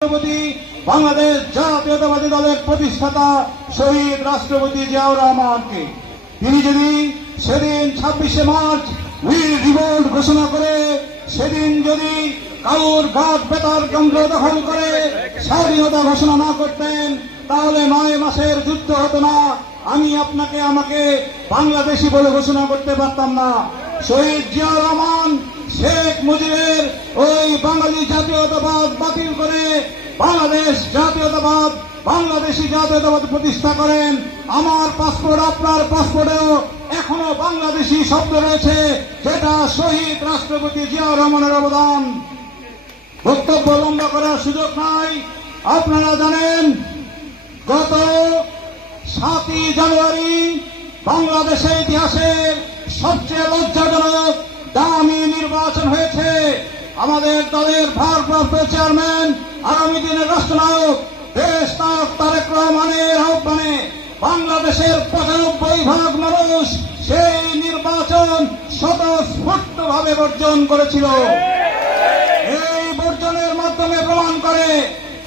রাষ্ট্রপতি বাংলাদেশ জাতীয়তাবাদী দলের প্রতিষ্ঠাতা শহীদ রাষ্ট্রপতি জিয়াউর রহমানকে তিনি যদি সেদিন 26শে মার্চ উইল রিভোল্ট ঘোষণা করে সেদিন যদি কাউর ঘাট বেতার কেন্দ্র দখল করে স্বাধীনতা ঘোষণা না করতেন তাহলে 9 মাসের যুদ্ধ হতো না। আমি আমাকে বাংলাদেশি বলে ঘোষণা করতে পারতাম না। শহীদ জিয়াউর রহমান শেখ মুজিবের ওই বাঙালি জাতীয়তাবাদ বাতিল করে বাংলাদেশ জাতীয়তাবাদ বাংলাদেশি জাতীয়তাবাদ প্রতিষ্ঠা করেন। আমার পাসপোর্ট আপনার পাসপোর্টেও এখনো বাংলাদেশি শব্দ রয়েছে, যেটা শহীদ রাষ্ট্রপতি জিয়াউর রহমানের অবদান। বক্তব্য লম্বা করার সুযোগ নাই। আপনারা জানেন গত 7ই জানুয়ারি বাংলাদেশের ইতিহাসের সবচেয়ে লজ্জাজনক দামি নির্বাচন হয়েছে। আমাদের দলের ভারপ্রাপ্ত চেয়ারম্যান আগামী দিনের রাষ্ট্রনায়ক দেশ নায়ক তারেক রহমানের আহ্বানে বাংলাদেশের 95% মানুষ সেই নির্বাচন স্বতঃস্ফূর্তভাবে বর্জন করেছিল। এই বর্জনের মাধ্যমে প্রমাণ করে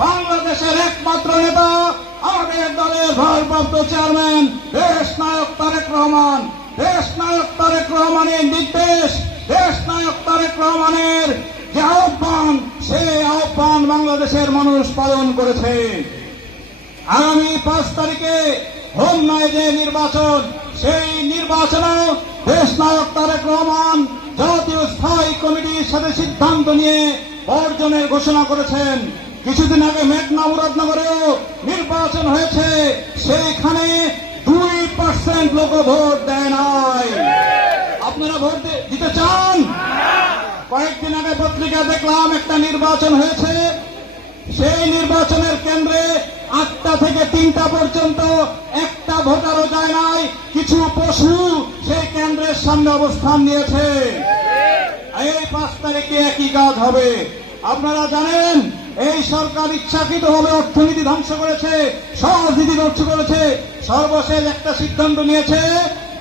বাংলাদেশের একমাত্র নেতা আমাদের দলের ভারপ্রাপ্ত চেয়ারম্যান দেশ নায়ক তারেক রহমান। দেশ নায়ক তারেক রহমানের নির্দেশ, দেশ নায়ক তারেক রহমানের যে আহ্বান, সেই আহ্বান বাংলাদেশের মানুষ পালন করেছে। আগামী 5 তারিখে হোমনায় যে নির্বাচন, সেই নির্বাচনে দেশ নায়ক তারেক রহমান জাতীয় স্থায়ী কমিটির সাথে সিদ্ধান্ত নিয়ে বর্জনের ঘোষণা করেছেন। কিছুদিন আগে মেঘনা মুরাদনগরেও নির্বাচন হয়েছে, সেইখানে 2% লোক ভোট দেয় নাই। আপনারা ভোট দিতে চান? কয়েকদিন আগে পত্রিকা দেখলাম একটা নির্বাচন হয়েছে, সেই নির্বাচনের কেন্দ্রে 8টা থেকে 3টা পর্যন্ত একটা ভোটারও যায় নাই। কিছু পশু সেই কেন্দ্রের সামনে অবস্থান নিয়েছে। এই 5 তারিখে একই কাজ হবে। আপনারা জানেন এই সরকার ইচ্ছাকৃতভাবে অর্থনীতি ধ্বংস করেছে, সমাজনীতি ধ্বংস করেছে। সর্বশেষ একটা সিদ্ধান্ত নিয়েছে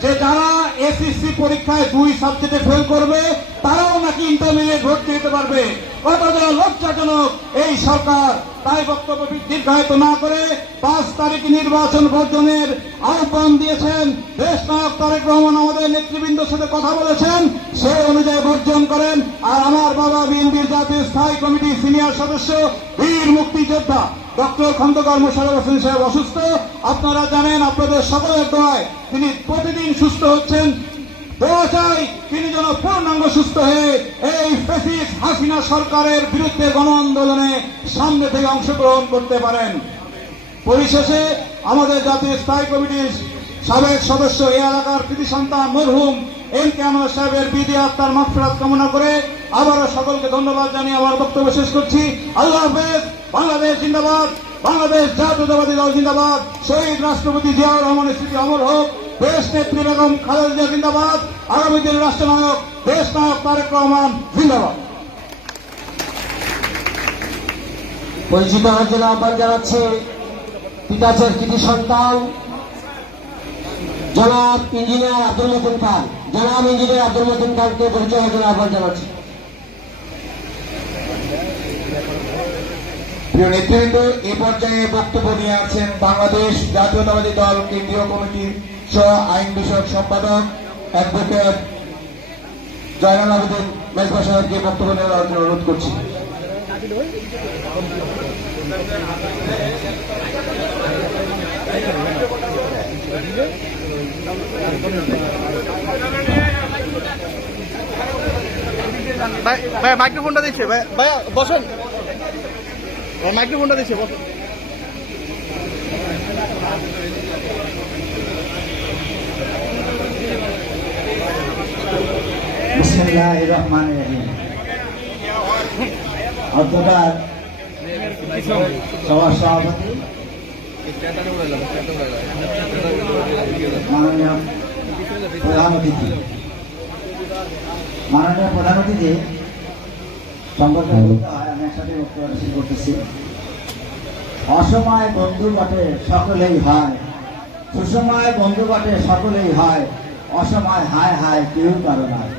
যে যারা এসএসসি পরীক্ষায় 2 সাবজেক্টে ফেল করবে তারাও নাকি ইন্টারমিডিয়েট ভর্তি দিতে পারবে। কতটা লজ্জাজনক এই সরকার। তাই বক্তব্য দীর্ঘায়িত না করে 5 তারিখ নির্বাচন বর্জনের আহ্বান দিয়েছেন দেশ নায়ক তারেক রহমান। আমাদের নেতৃবৃন্দের সাথে কথা বলেছেন, সেই অনুযায়ী বর্জন করেন। আর আমার বাবা বিএনপির জাতীয় স্থায়ী কমিটির সিনিয়র সদস্য বীর মুক্তিযোদ্ধা ডক্টর খন্দকার মোশাররফ হোসেন সাহেব অসুস্থ। আপনারা জানেন, আপনাদের সকলের দোয়ায় তিনি প্রতিদিন সুস্থ হচ্ছেন। দোয়া চাই তিনি যেন পূর্ণাঙ্গ সুস্থ হয়ে এই ফ্যাসিস্ট হাসিনা সরকারের বিরুদ্ধে গণ আন্দোলনে সামনে থেকে অংশগ্রহণ করতে পারেন। পরিশেষে আমাদের জাতীয় স্থায়ী কমিটির সাবেক সদস্য এই এলাকার কৃতি সন্তান মরহুম এম.কে. আনোয়ার সাহেবের বিধি আত্মার মাগফিরাত কামনা করে আবারও সকলকে ধন্যবাদ জানিয়ে আমার বক্তব্য শেষ করছি। আল্লাহ হাফেজ। বাংলাদেশ জিন্দাবাদ, বাংলাদেশ জাতীয়তাবাদী দল জিন্দাবাদ। শহীদ রাষ্ট্রপতি জিয়াউর রহমানের স্মৃতি অমর হোক। দেশ নেত্রী বেগম খালেদা জিয়া জিন্দাবাদ। আগামী দিনের রাষ্ট্রনায়ক দেশ নায়ক তারেক রহমান জিন্দাবাদ। পরিচিত হওয়ার জন্য আহ্বান জানাচ্ছে পিতাচের কৃতি সন্তান জনাব ইঞ্জিনিয়ার আব্দুল মতিন খান। জনাব ইঞ্জিনিয়ার আব্দুল মতিন খানকে পরিচয় হওয়ার জন্য আহ্বান জানাচ্ছি। প্রিয় নেতৃবৃন্দ, এ পর্যায়ে বক্তব্য নিয়ে আছেন বাংলাদেশ জাতীয়তাবাদী দল কেন্দ্রীয় কমিটির সহ আইন বিষয়ক সম্পাদক অ্যাডভোকেট জয়নাল আবেদিন মেজবা সাহেবকে বক্তব্য নেওয়ার জন্য অনুরোধ করছি। ভাই মাইক্রোফোনটা দিচ্ছে, ভাই বসেন, মাইক্রোফোনটা দিচ্ছে, বসেন। বিসমিল্লাহির রহমানির রহিম। অধ্যক্ষ সভা সভাপতি মাননীয় প্রধান অতিথি সম্পর্কে বলতে হয়, আমি একসাথে বক্তব্য শুরু করতেছি। অসময় বন্ধু বটে সকলেই হয়, সুসময় বন্ধু বটে সকলেই হয়, অসময় হায় হায় কেউ কারো নয়।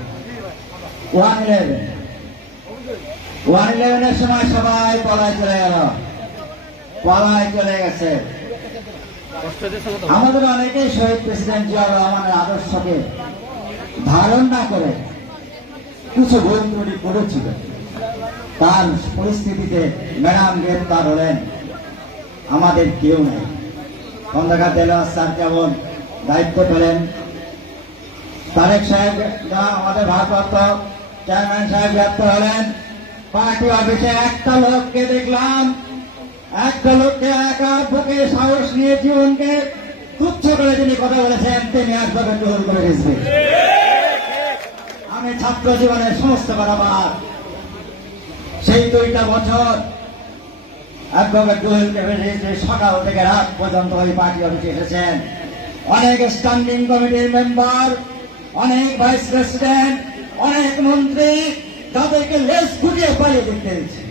111 111-এর সময় সবাই পলায় চলে গেল, পলায় চলে গেছে। আমাদের অনেকেই শহীদ প্রেসিডেন্ট জিয়াউর রহমানের আদর্শকে ধারণ না করে কিছু ভুল ত্রুটি করেছিল। তার পরিস্থিতিতে ম্যাডাম গ্রেপ্তার হলেন, আমাদের কেউ নেই। খন্দকার দেলোয়ার স্যার যেমন দায়িত্ব পেলেন, তারেক সাহেব আমাদের ভারপ্রাপ্ত চেয়ারম্যান সাহেব গ্রেপ্তার হলেন। পার্টি অফিসে একটা লোককে দেখলাম, একটা লোককে একা বুকে সাহস নিয়ে জীবনকে তুচ্ছ করে যিনি কথা বলেছেন, তিনি একভাবে গ্রহণ করে গেছেন। আমি ছাত্র জীবনের সমস্ত বরাবর সেই 2টা বছর একভাবে ডোয়েলকে বেরিয়েছে, সকাল থেকে রাত পর্যন্ত ওই পার্টি অফিসে এসেছেন। অনেক স্ট্যান্ডিং কমিটির মেম্বার, অনেক ভাইস প্রেসিডেন্ট, অনেক মন্ত্রী যাদেরকে লেজ গুটিয়ে পালিয়ে দেখতে দিচ্ছে,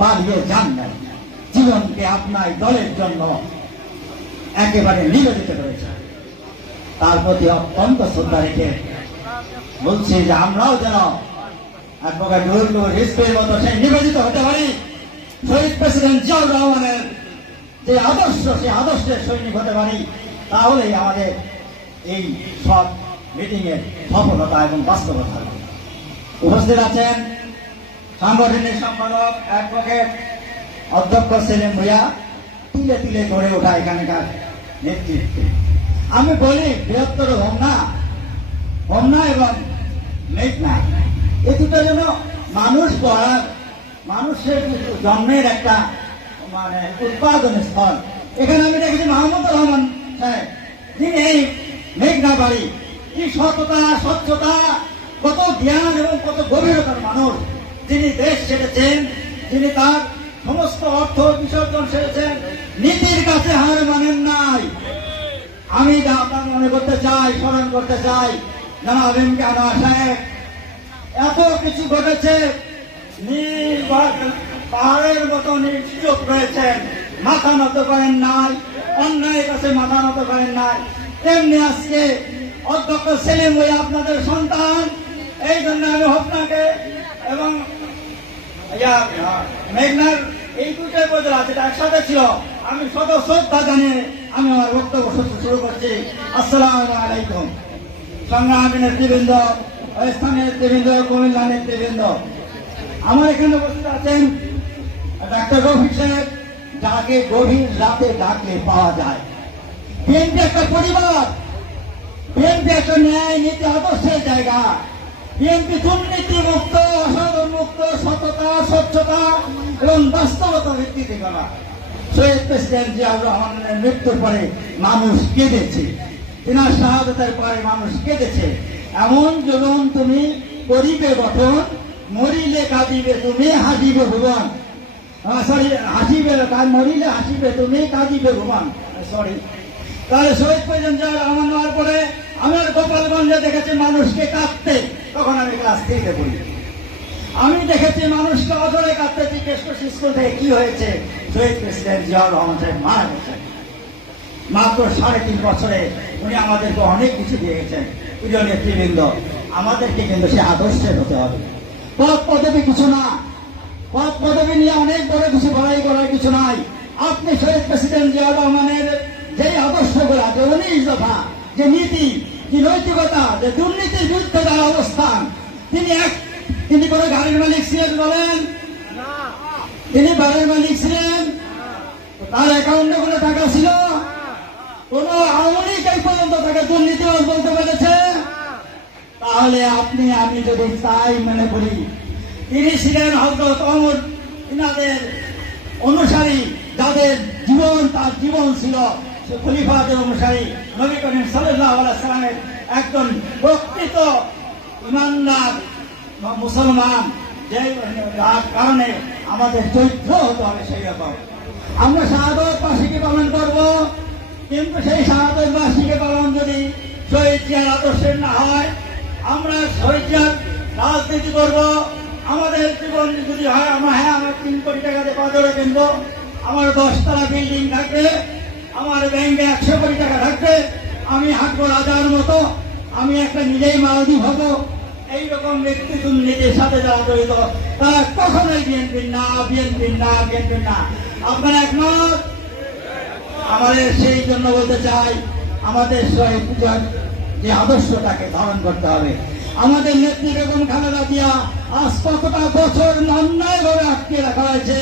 পালিয়ে যান না, জীবনকে আপনার দলের জন্য একেবারে নিবেদিত করেছে। তার প্রতি অত্যন্ত শ্রদ্ধা রেখে বলছি যে আমরাও যেন অ্যাডভোকেট রুহুল রিজভীর মতো সেই নিবেদিত হতে পারি, শহীদ প্রেসিডেন্ট জিয়াউর রহমানের যে আদর্শ, সেই আদর্শের সৈনিক হতে পারি। তাহলেই আমাদের এই সব মিটিং এর সফলতা এবং বাস্তবতা হবে। উপস্থিত আছেন সাংগঠনিক সম্পাদক অ্যাডভোকেট অধ্যক্ষ সেলিম ভূঁইয়া, তিলে তিলে গড়ে ওঠা এখানকার নেতৃত্বে। আমি বলি বৃহত্তর হোমনা এবং মেঘনা, এই দুটো যেন মানুষ গড়ার, মানুষের জন্মের একটা মানে উৎপাদন স্থল। এখানে আমি দেখেছি মাহমুদুর রহমান সাহেব, যিনি এই মেঘনা বাড়ি, কি সততা, স্বচ্ছতা, কত জ্ঞান এবং কত গভীরতার মানুষ, যিনি দেশ ছেড়েছেন, যিনি তার সমস্ত অর্থ বিসর্জন সেরেছেন, নীতির কাছে হার মানেন নাই। আমি যা আপনার মনে করতে চাই, স্মরণ করতে চাই, জনাব এম.কে. আনোয়ার সাহেব, এত কিছু ঘটেছে, পাহাড়ের মতো নির্যোগ রয়েছেন, মাথা নত করেন নাই, অন্যায়ের কাছে মাথা নত করেন নাই। তেমনি আজকে অধ্যক্ষ সেলিম ভূঁইয়া আপনাদের সন্তান, এই জন্য আমি আপনাকে এবং মেঘনার এই 2টা উপজেলা যেটা একসাথে ছিল, আমি শত শ্রদ্ধা জানিয়ে আমি আমার বক্তব্য শুরু করছি। আসসালামু আলাইকুম। সংগ্রামী নেতৃবৃন্দ, স্থানীয় নেতৃবৃন্দ, কুমিল্লা নেতৃবৃন্দ, আমার এখানে উপস্থিত আছেন ডাক্তার রফিক সাহেব, যাকে গভীর রাতে ডাকলে পাওয়া যায়। বিএনপি একটা পরিবার, বিএনপি একটা ন্যায় নীতি আদর্শের জায়গা, বিএনপি দুর্নীতি মুক্ত, অসাধন মুক্ত, সততা, স্বচ্ছতা এবং বাস্তবতা ভিত্তিতে করা। শহীদ প্রেসিডেন্ট জিয়াউর রহমানের মৃত্যুর পরে মানুষ কেঁদেছে, তিনার শাহাদাতের পরে মানুষ কেঁদেছে। এমন যখন তুমি করিবে গঠন, মরিলে কাঁদিবে তুমি, হাসিবে ভুবন। মরিলে হাসিবে তুমি, কাঁদিবে ভুবন। তাহলে শহীদ প্রেসিডেন্ট জিয়াউর রহমান হওয়ার পরে আমার গোপালগঞ্জে দেখেছি মানুষকে কাঁদতে, তখন আমি ক্লাস 3-তে পড়ি। আমি দেখেছি মানুষকে অজরে কাঁদতে, জিজ্ঞেস করছি স্কুল থেকে কি হয়েছে, শহীদ প্রেসিডেন্ট জিয়াউর রহমান সাহেব মারা গেছেন। মাত্র 3.5 বছরে উনি আমাদেরকে অনেক কিছু দিয়ে গেছেন। প্রিয় নেতৃবৃন্দ, আমাদেরকে কিন্তু সে আদর্শের হতে হবে। পদ পদবি কিছু না, পদ পদবি নিয়ে অনেক বড় কিছু বড়াই করার কিছু নাই। আপনি শহীদ প্রেসিডেন্ট জিয়াউর রহমানের যেই আদর্শগুলা, যে 19 দফা, যে নীতি, যে নৈতিকতা, যে দুর্নীতির বিরুদ্ধে তার অবস্থান, তিনি কোনো গাড়ির মালিক ছিলেন বলেন? তিনি বাড়ির মালিক ছিলেন? তার অ্যাকাউন্টে কোনো টাকা ছিল? কোন আওয়ামী লীগ এই পর্যন্ত তাকে দুর্নীতিবাজ বলতে পেরেছে? তাহলে আপনি আমি যদি তাই মনে করি, তিনি ছিলেন হযরত ওমর, ইনাদের অনুসারী, যাদের জীবন তার জীবন ছিল খলিফাদের অনুসারী, নবী করিম সাল্লাল্লাহু আলাইহি ওয়াসাল্লামের একজন প্রকৃত ইমানদার মুসলমান, যে কারণে আমাদের চরিত্র হতে হবে সেই রকম। আমরা শাহাদত বার্ষিকী পালন করব, কিন্তু সেই শাহাদত বার্ষিকী পালন যদি শহীদ জিয়ার আদর্শের না হয়, আমরা শহীদ জিয়ার রাজনীতি করব। আমাদের জীবন যদি হয়, আমার 3 কোটি টাকা দিয়ে বাজারে কিনবো, আমার 10 তলা বিল্ডিং থাকবে, আমার ব্যাংকে 100 কোটি টাকা থাকবে, আমি হাঁটবো রাজার মতো, আমি একটা নিজেই মালদ্বীপ হবো, এইরকম ব্যক্তি দুর্নীতির সাথে যারা জড়িত তারা কখনোই বিএনপির না, বিএনপির না, বিএনপির না। আপনারা একমত? আমাদের সেই জন্য বলতে চাই, আমাদের শহীদ পূজার যে আদর্শটাকে ধারণ করতে হবে। আমাদের নেত্রী বেগম খালেদা জিয়া আজ কতটা বছর অন্যায়ভাবে আটকে রাখা হয়েছে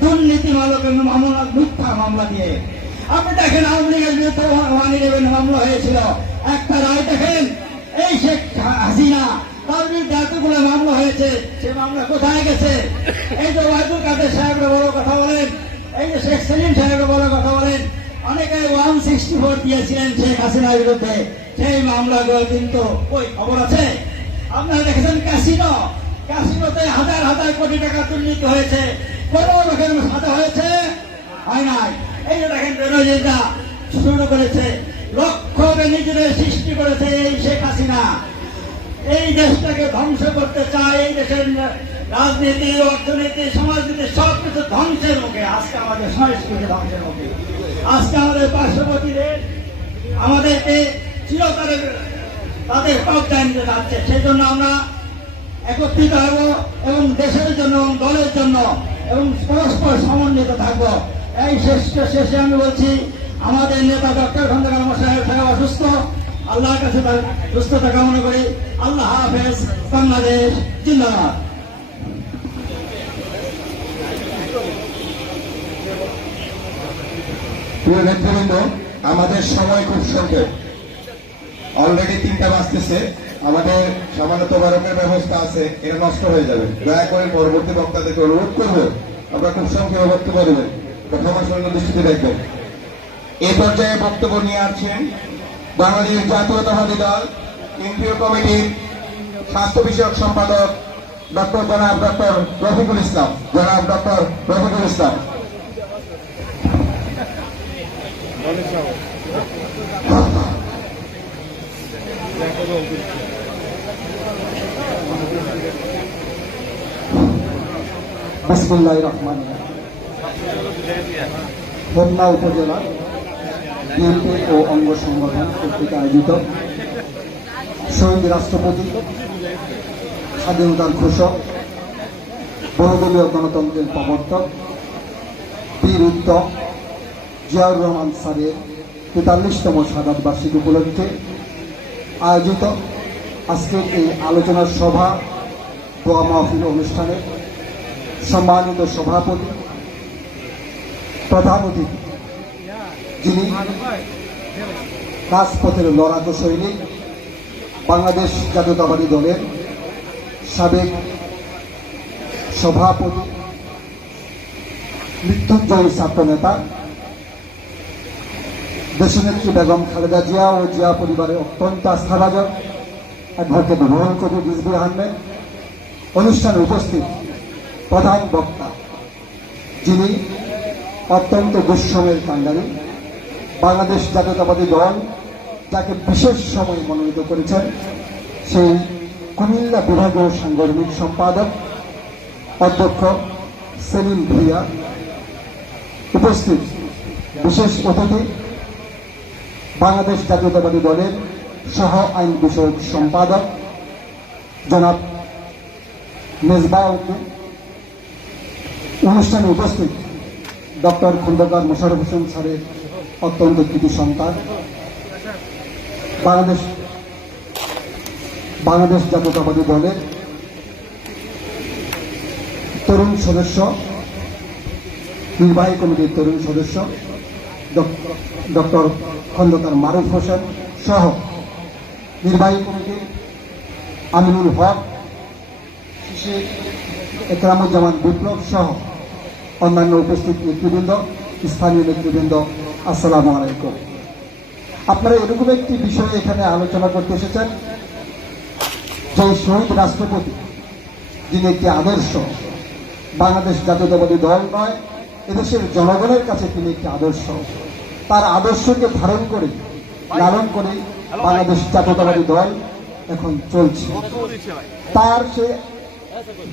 দুর্নীতিমূলক মামলা, মিথ্যা মামলা দিয়ে। আপনি দেখেন আওয়ামী লীগের বিরুদ্ধে 111 মামলা হয়েছিল, একটা রায় দেখেন। এই শেখ হাসিনা তার বিরুদ্ধে এতগুলো মামলা হয়েছে, সে মামলা কোথায় গেছে? এই যে ওয়াহিদুল কাদের সাহেবের বড় কথা বলেন, এই যে শেখ সেলিম সাহেবের বড় কথা বলেন, অনেকে 164 দিয়েছিলেন শেখ হাসিনার বিরুদ্ধে, সেই মামলাগুলো কিন্তু ওই খবর আছে? আপনারা দেখেছেন ক্যাসিনো, ক্যাসিনোতে হাজার হাজার কোটি টাকা দুর্নীতি হয়েছে, কোনো রকম সাজা হয়েছে? হয় নাই। এই যে দেখেন বেনজিররা শুরু করেছে, লক্ষ বেনজিরের সৃষ্টি করেছে এই শেখ হাসিনা। এই দেশটাকে ধ্বংস করতে চায়, এই দেশের রাজনীতি, অর্থনীতি, সমাজনীতি সবকিছু ধ্বংসের মুখে। আজকে আমাদের সংস্কৃতি ধ্বংসের মুখে, আজকে আমাদের পার্শ্ববর্তী দেশ আমাদেরকে চিরতরে তাদের কবজায় নিতে যাচ্ছে। সেই জন্য আমরা একত্রিত হব এবং দেশের জন্য এবং দলের জন্য এবং পরস্পর সমন্বিত থাকব। এই শেষে আমি বলছি, আমাদের নেতা ডক্টর খন্দকার সাহেব অসুস্থ, আল্লাহর কাছে তার সুস্থতা কামনা করি। আল্লাহ হাফেজ। বাংলাদেশ জিন্দাবাদ। প্রিয় নেতৃবৃন্দ, আমাদের সময় খুব সংক্ষেপ, অলরেডি 3টা বাজতেছে। আমাদের সামান্য তদারকের ব্যবস্থা আছে, এটা নষ্ট হয়ে যাবে। দয়া করে পরবর্তী বক্তাদেরকে অনুরোধ করবো আমরা খুব সংক্ষেপে বক্তব্য দেবেন, প্রথমা শূন্য দৃষ্টিতে দেখবেন। এই পর্যায়ে বক্তব্য নিয়ে আসছেন বাংলাদেশ জাতীয়তাবাদী দল কেন্দ্রীয় কমিটির স্বাস্থ্য বিষয়ক সম্পাদক জনাব ডক্টর রফিকুল ইসলাম। জনাব ডক্টর রফিকুল ইসলাম। বিসমিল্লাহির রহমানির রহিম। হোমনা উপজেলা বিএনপি ও অঙ্গ সংগঠন কর্তৃক আয়োজিত শহীদ রাষ্ট্রপতি, স্বাধীনতার ঘোষক, বহুদলীয় গণতন্ত্রের প্রবর্তক, বীর উত্তম জিয়াউর রহমান স্যারের ৪৩তম শাহাদাত বার্ষিকী উপলক্ষে আয়োজিত আজকের এই আলোচনা সভা দোয়া মাহফিল অনুষ্ঠানে সম্মানিত সভাপতি, প্রধান অতিথি, যিনি রাজপথের লড়াকু সৈনিক, বাংলাদেশ জাতীয়তাবাদী দলের সাবেক সভাপতি, মৃত্যুঞ্জয়ী ছাত্র নেতা, দেশনেত্রী বেগম খালেদা জিয়া ও জিয়া পরিবারের অত্যন্ত আস্থাভাজন অ্যাডভোকেট রুহুল কবির রিজভী আহমেদ, অনুষ্ঠানে উপস্থিত প্রধান বক্তা, যিনি অত্যন্ত দুঃসময়ের কাণ্ডারী, বাংলাদেশ জাতীয়তাবাদী দল যাকে বিশেষ সময় মনোনীত করেছেন সেই কুমিল্লা বিভাগীয় সাংগঠনিক সম্পাদক অধ্যক্ষ সেলিম ভুইয়া, উপস্থিত বিশেষ অতিথি বাংলাদেশ জাতীয়তাবাদী দলের সহ আইন বিষয়ক সম্পাদক জনাব মেজবাউদ্দিন, অনুষ্ঠানে উপস্থিত ডক্টর খন্দকার মোশাররফ হোসেন স্যারের অত্যন্ত কৃতি সন্তান, বাংলাদেশ জাতীয়তাবাদী দলের তরুণ সদস্য, নির্বাহী কমিটির তরুণ সদস্য ডক্টর খন্দকার মারুফ হোসেন সহ নির্বাহী কমিটির আমিনুল হক, শিশির একরামুজ্জামান বিপ্লব সহ অন্যান্য উপস্থিত নেতৃবৃন্দ, স্থানীয় নেতৃবৃন্দ, আসসালামু আলাইকুম। আপনারা এরকম একটি বিষয়ে এখানে আলোচনা করতে এসেছেন যে শহীদ রাষ্ট্রপতি, যিনি একটি আদর্শ, বাংলাদেশ জাতীয়তাবাদী দল নয়, এদেশের জনগণের কাছে তিনি একটি আদর্শ। তার আদর্শকে ধারণ করে, লালন করে বাংলাদেশ জাতীয়তাবাদী দল এখন চলছে। তার সে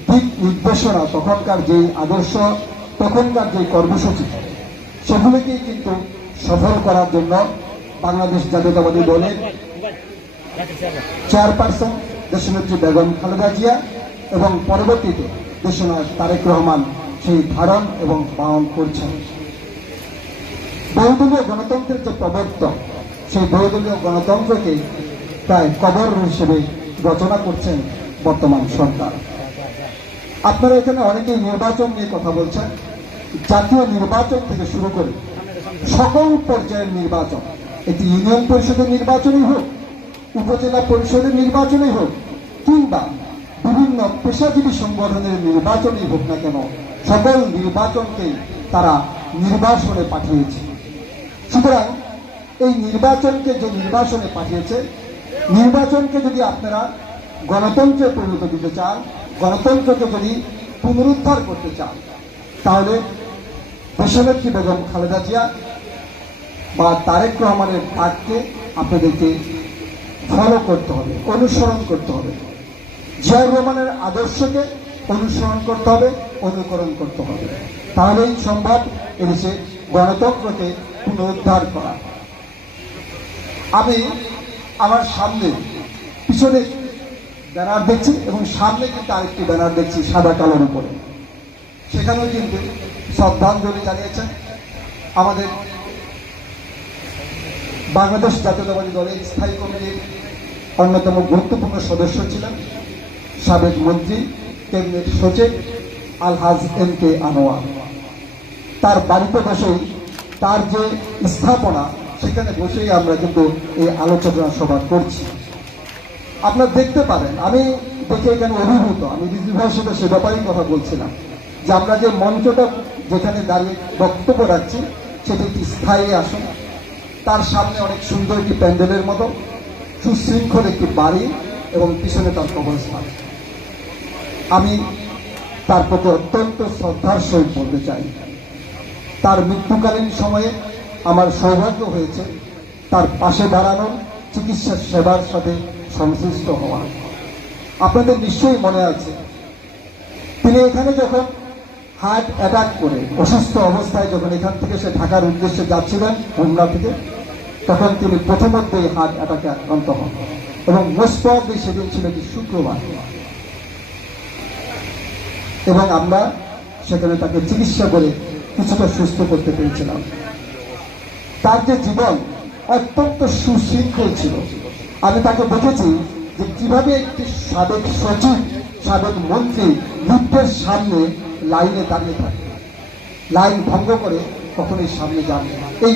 দিক নির্দেশনা, তখনকার যে আদর্শ, তখনকার যে কর্মসূচি, সেগুলিকেই কিন্তু সফল করার জন্য বাংলাদেশ জাতীয়তাবাদী দলের চেয়ারপারসন দেশনেত্রী বেগম খালেদা জিয়া এবং পরবর্তীতে দেশনায়ক তারেক রহমান সেই ধারণ এবং পালন করছেন। বহুদলীয় গণতন্ত্রের যে প্রবর্তক, সেই বহুদলীয় গণতন্ত্রকে প্রায় কবর হিসেবে রচনা করছেন বর্তমান সরকার। আপনারা এখানে অনেকেই নির্বাচন নিয়ে কথা বলছেন। জাতীয় নির্বাচন থেকে শুরু করে সকল পর্যায়ের নির্বাচন, এটি ইউনিয়ন পরিষদের নির্বাচনই হোক, উপজেলা পরিষদের নির্বাচনই হোক, কিংবা বিভিন্ন পেশাজীবী সংগঠনের নির্বাচনই হোক না কেন, সকল নির্বাচনকে তারা নির্বাসনে পাঠিয়েছে। সুতরাং এই নির্বাচনকে যে নির্বাসনে পাঠিয়েছে, নির্বাচনকে যদি আপনারা গণতন্ত্রে পরিণত দিতে চান, গণতন্ত্রকে যদি পুনরুদ্ধার করতে চান, তাহলে দেশনেত্রী বেগম খালেদা জিয়া বা তারেক রহমানের ডাককে আপনাদেরকে ফলো করতে হবে, অনুসরণ করতে হবে। জিয়াউর রহমানের আদর্শকে অনুসরণ করতে হবে, অনুকরণ করতে হবে। তাহলেই সম্ভব এদেশে গণতন্ত্রকে পুনরুদ্ধার করা। আমি আমার সামনে পিছনে ব্যানার দেখছি এবং সামনে কিন্তু আরেকটি ব্যানার দেখছি সাদা কালোর উপরে। সেখানেও কিন্তু শ্রদ্ধাঞ্জলি জানিয়েছেন আমাদের বাংলাদেশ জাতীয়তাবাদী দলের স্থায়ী কমিটির অন্যতম গুরুত্বপূর্ণ সদস্য ছিলেন সাবেক মন্ত্রী ক্যাবিনেট সচিব আলহাজ MK আনোয়ার। তার বাড়িতে বসেই, তার যে স্থাপনা, সেখানে বসেই আমরা কিন্তু এই আলোচনা সভা করছি। আপনারা দেখতে পারেন, আমি দেখে এখানে অভিভূত। আমি রিজভি ভাইয়ের সাথে সে ব্যাপারেই কথা বলছিলাম যে আমরা যে মঞ্চটা যেখানে দাঁড়িয়ে বক্তব্য রাখছি, সেটি একটি স্থায়ী আসন। তার সামনে অনেক সুন্দর একটি প্যান্ডেলের মতো সুশৃঙ্খল একটি বাড়ি এবং পিছনে তার কবরস্থান। আমি তার প্রতি অত্যন্ত শ্রদ্ধার সহিত বলতে চাই, তার মৃত্যুকালীন সময়ে আমার সৌভাগ্য হয়েছে তার পাশে দাঁড়ানোর, চিকিৎসা সেবার সাথে সংশ্লিষ্ট হওয়া। আপনাদের নিশ্চয়ই মনে আছে, তিনি এখানে যখন হার্ট অ্যাটাক করে অসুস্থ অবস্থায় যখন এখান থেকে সে ঢাকার উদ্দেশ্যে যাচ্ছিলেন হোমনা থেকে, তখন তিনি প্রথমতেই হার্ট অ্যাটাকে আক্রান্ত হন এবং মোস্ট প্রবাবলি সেদিন ছিল কি শুক্রবার, এবং আমরা সেখানে তাকে চিকিৎসা করে কিছুটা সুস্থ করতে পেরেছিলাম। তার যে জীবন অত্যন্ত সুশৃঙ্খল ছিল। আমি তাকে দেখেছি যে কিভাবে একটি সাবেক সচিব, সাবেক মন্ত্রী লিফটের সামনে লাইনে দাঁড়িয়ে থাকে, লাইন ভঙ্গ করে কখনোই সামনে যান। এই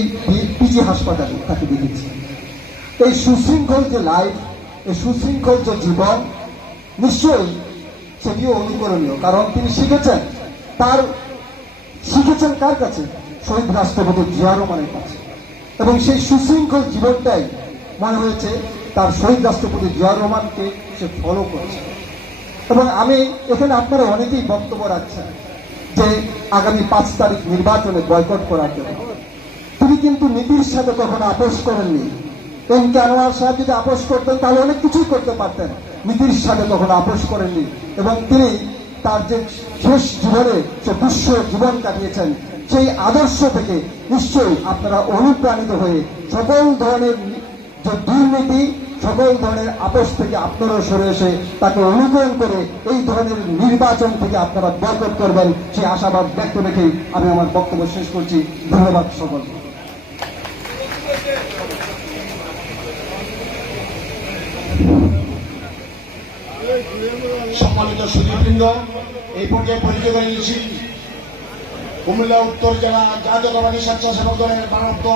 পিজি হাসপাতালে তাকে দেখেছি। এই সুশৃঙ্খল যে লাইফ, এই সুশৃঙ্খল যে জীবন, নিশ্চয়ই সেটিও অনুকরণীয়। কারণ তিনি শিখেছেন কার কাছে? শহীদ রাষ্ট্রপতি জিয়া রহমানের কাছে। এবং সেই সুশৃঙ্খল জীবনটাই মনে হয়েছে তার শহীদ রাষ্ট্রপতি জিয়া রহমানকে সে ফলো করছে। এবং আমি এখানে আপনারা অনেকেই বক্তব্য রাখছেন যে আগামী 5 তারিখ নির্বাচনে বয়কট করার জন্য। তিনি কিন্তু নীতির সাথে কখনো আপোষ করেননি। MK আনোয়ার সাহেব যদি আপোষ করতেন তাহলে অনেক কিছুই করতে পারতেন। নীতির সাথে কখনো আপোষ করেননি এবং তিনি তার যে শেষ জীবনে যে দুঃস্ব জীবন কাটিয়েছেন, সেই আদর্শ থেকে নিশ্চয়ই আপনারা অনুপ্রাণিত হয়ে সকল ধরনের যে দুর্নীতি, সকল ধরনের আপোষ থেকে আপনারাও সরে এসে তাকে অনুকরণ করে এই ধরনের নির্বাচন থেকে আপনারা বয়কট করবেন, সেই আশাবাদ ব্যক্ত রেখেই আমি আমার বক্তব্য শেষ করছি। ধন্যবাদ সকলকে। সম্মানিত সুধীবৃন্দ, এই পর্যায়ে পরিচয় করে নিচ্ছি কুমিল্লা উত্তর জেলা জাতীয়তাবাদী স্বেচ্ছাসেবক দলের ভারপ্রাপ্ত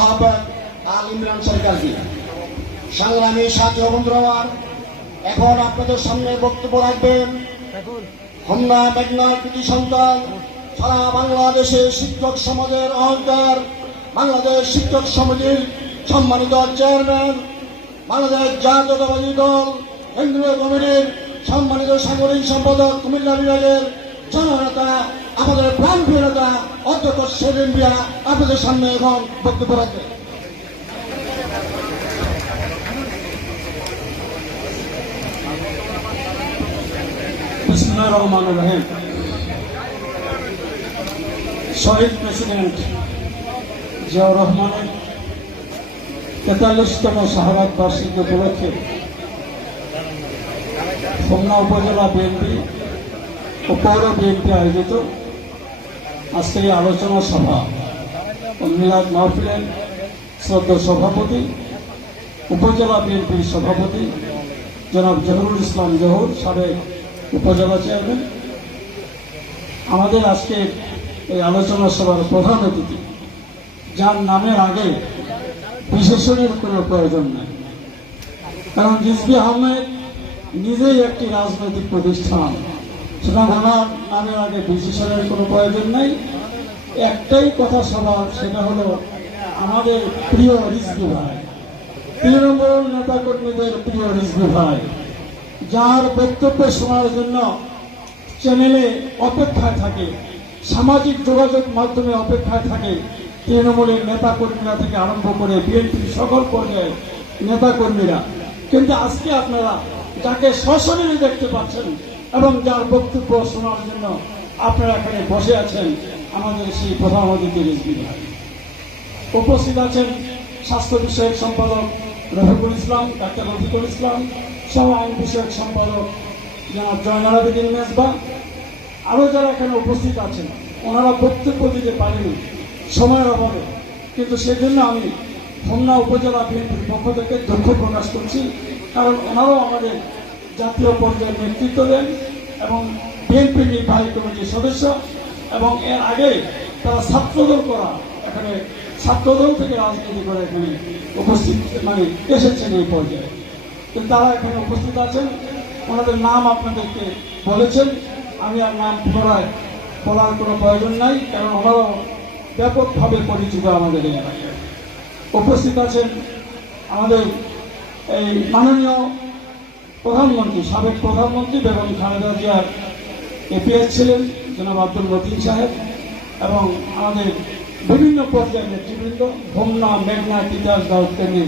আহ্বায়ক আল ইমরান সরকারকে। সংগ্রামী সাথী ও বন্ধুরা আমার, এখন আপনাদের সামনে বক্তব্য রাখবেন হোমনা মেঘনার কৃতি সন্তান, সারা বাংলাদেশের শিক্ষক সমাজের অহংকার, বাংলাদেশ শিক্ষক সমিতির সম্মানিত চেয়ারম্যান, বাংলাদেশ জাতীয়তাবাদী দল কেন্দ্রীয় কমিটির সম্মানিত সাংগঠনিক সম্পাদক, কুমিল্লা বিভাগের জননেতা, আমাদের প্রাণপ্রিয় নেতা অধ্যক্ষ সেলিম মিয়া আপনাদের সামনে এখন বক্তব্য রাখবেন। বিসমিল্লাহির রহমানির রহিম। শহীদ প্রেসিডেন্ট জিয়াউর রহমানের 43তম শাহাদাত বার্ষিকী উপলক্ষে হোমনা উপজেলা বিএনপি ও পৌর বিএনপি আয়োজিত আজকে এই আলোচনা সভা ও মিলাদ মাহফিলের শ্রদ্ধা সভাপতি উপজেলা বিএনপির সভাপতি জনাব জহুরুল ইসলাম জহুর, সাবেক উপজেলা চেয়ারম্যান, আমাদের আজকে এই আলোচনা সভার প্রধান অতিথি, যার নামের আগে বিশেষণের কোনো প্রয়োজন নেই, কারণ রিজভী আহমেদ নিজেই একটি রাজনৈতিক প্রতিষ্ঠান, সুতরাং ওনার নামের আগে বিশেষণের কোনো প্রয়োজন নেই। একটাই কথা সবার, সেটা হলো আমাদের প্রিয় রিজভী ভাই, তৃণমূল নেতাকর্মীদের প্রিয় রিজভী ভাই, যার বক্তব্য শোনার জন্য চ্যানেলে অপেক্ষায় থাকে, সামাজিক যোগাযোগ মাধ্যমে অপেক্ষায় থাকে তৃণমূলের নেতাকর্মীরা থেকে আরম্ভ করে বিএনপির সকল পর্যায়ের নেতাকর্মীরা। কিন্তু আজকে আপনারা যাকে সশরীরে দেখতে পাচ্ছেন এবং যার বক্তব্য শোনার জন্য আপনারা এখানে বসে আছেন, আমাদের সেই প্রধান অতিথি রিজভী ভাই। উপস্থিত আছেন স্বাস্থ্য বিষয়ক সম্পাদক রফিকুল ইসলাম, ডাক্তার রফিকুল ইসলাম, সহ আইন বিষয়ক সম্পাদক জনাব জয়নাল আবেদিন মেজবা। আরও যারা এখানে উপস্থিত আছেন ওনারা বক্তব্য দিতে পারেনি সময়ের অভাবে, কিন্তু সেজন্য আমি হোমনা উপজেলা বিএনপির পক্ষ থেকে দুঃখ প্রকাশ করছি, কারণ ওনারাও আমাদের জাতীয় পর্যায়ে নেতৃত্ব দেন এবং বিএনপির নির্বাহী কমিটির সদস্য, এবং এর আগে তারা ছাত্রদল করা, এখানে ছাত্রদল থেকে রাজনীতি করে এখানে উপস্থিত এসেছেন এই পর্যায়ে। কিন্তু তারা এখানে উপস্থিত আছেন, ওনাদের নাম আপনাদেরকে বলেছেন, আমি আর নাম পুনরায় বলার কোনো প্রয়োজন নাই, কারণ ওনারাও ব্যাপকভাবে পরিচিত আমাদের এই এলাকায়। উপস্থিত আছেন আমাদের এই মাননীয় প্রধানমন্ত্রী, সাবেক প্রধানমন্ত্রী বেগম খালেদা জিয়ার এপিএস ছিলেন জনাব আব্দুল মতিন সাহেব, এবং আমাদের বিভিন্ন পর্যায়ের নেতৃবৃন্দ, হোমনা, মেঘনা, তিতাস, দাউদকান্দি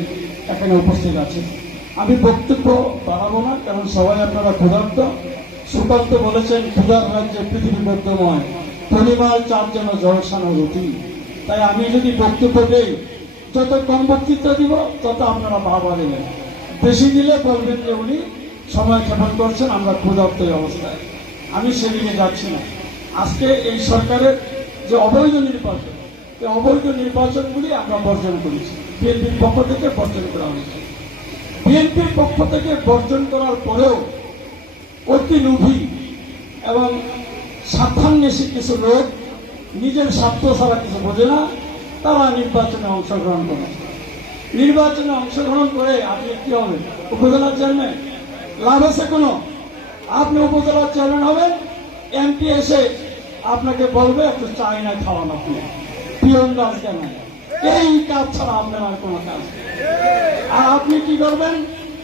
এখানে উপস্থিত আছেন। আমি বক্তব্য বাড়াবো না, কারণ সবাই আপনারা ক্ষুধার্ত। সুকান্ত বলেছেন, ক্ষুধার রাজ্যে পৃথিবী বদ্ধময়, পরিবার চার যেন জলসানো রুটি। তাই আমি যদি বক্তব্য দেই, যত কম বক্তৃতা দিব তত আপনারা বাবা দেবেন, বেশি দিলে বলবেন যে উনি সময় ক্ষেপণ করছেন, আমরা ক্ষুধার্ত অবস্থায়। আমি সেদিকে যাচ্ছি না। আজকে এই সরকারের যে অবৈধ নির্বাচন, এই অবৈধ নির্বাচনগুলি আমরা বর্জন করেছি, বিএনপির পক্ষ থেকে বর্জন করা হয়েছে। বিএনপির পক্ষ থেকে বর্জন করার পরেও অতি লোভী এবং স্বার্থান্বেষী কিছু লোক, নিজের স্বার্থ ছাড়া কিছু বোঝে না, তারা নির্বাচনে অংশগ্রহণ করে। নির্বাচনে অংশগ্রহণ করে আপনি কি হবেন? উপজেলার চেয়ারম্যান? লাভ আছে কোনো? আপনি উপজেলার চেয়ারম্যান হবেন, এমপি এসে আপনাকে বলবে একটু চায়না খাওয়ান, আপনি পিয়ন দাস কেন? এই কাজ ছাড়া আপনার আর কোনো কাজ নেই। আর আপনি কি করবেন?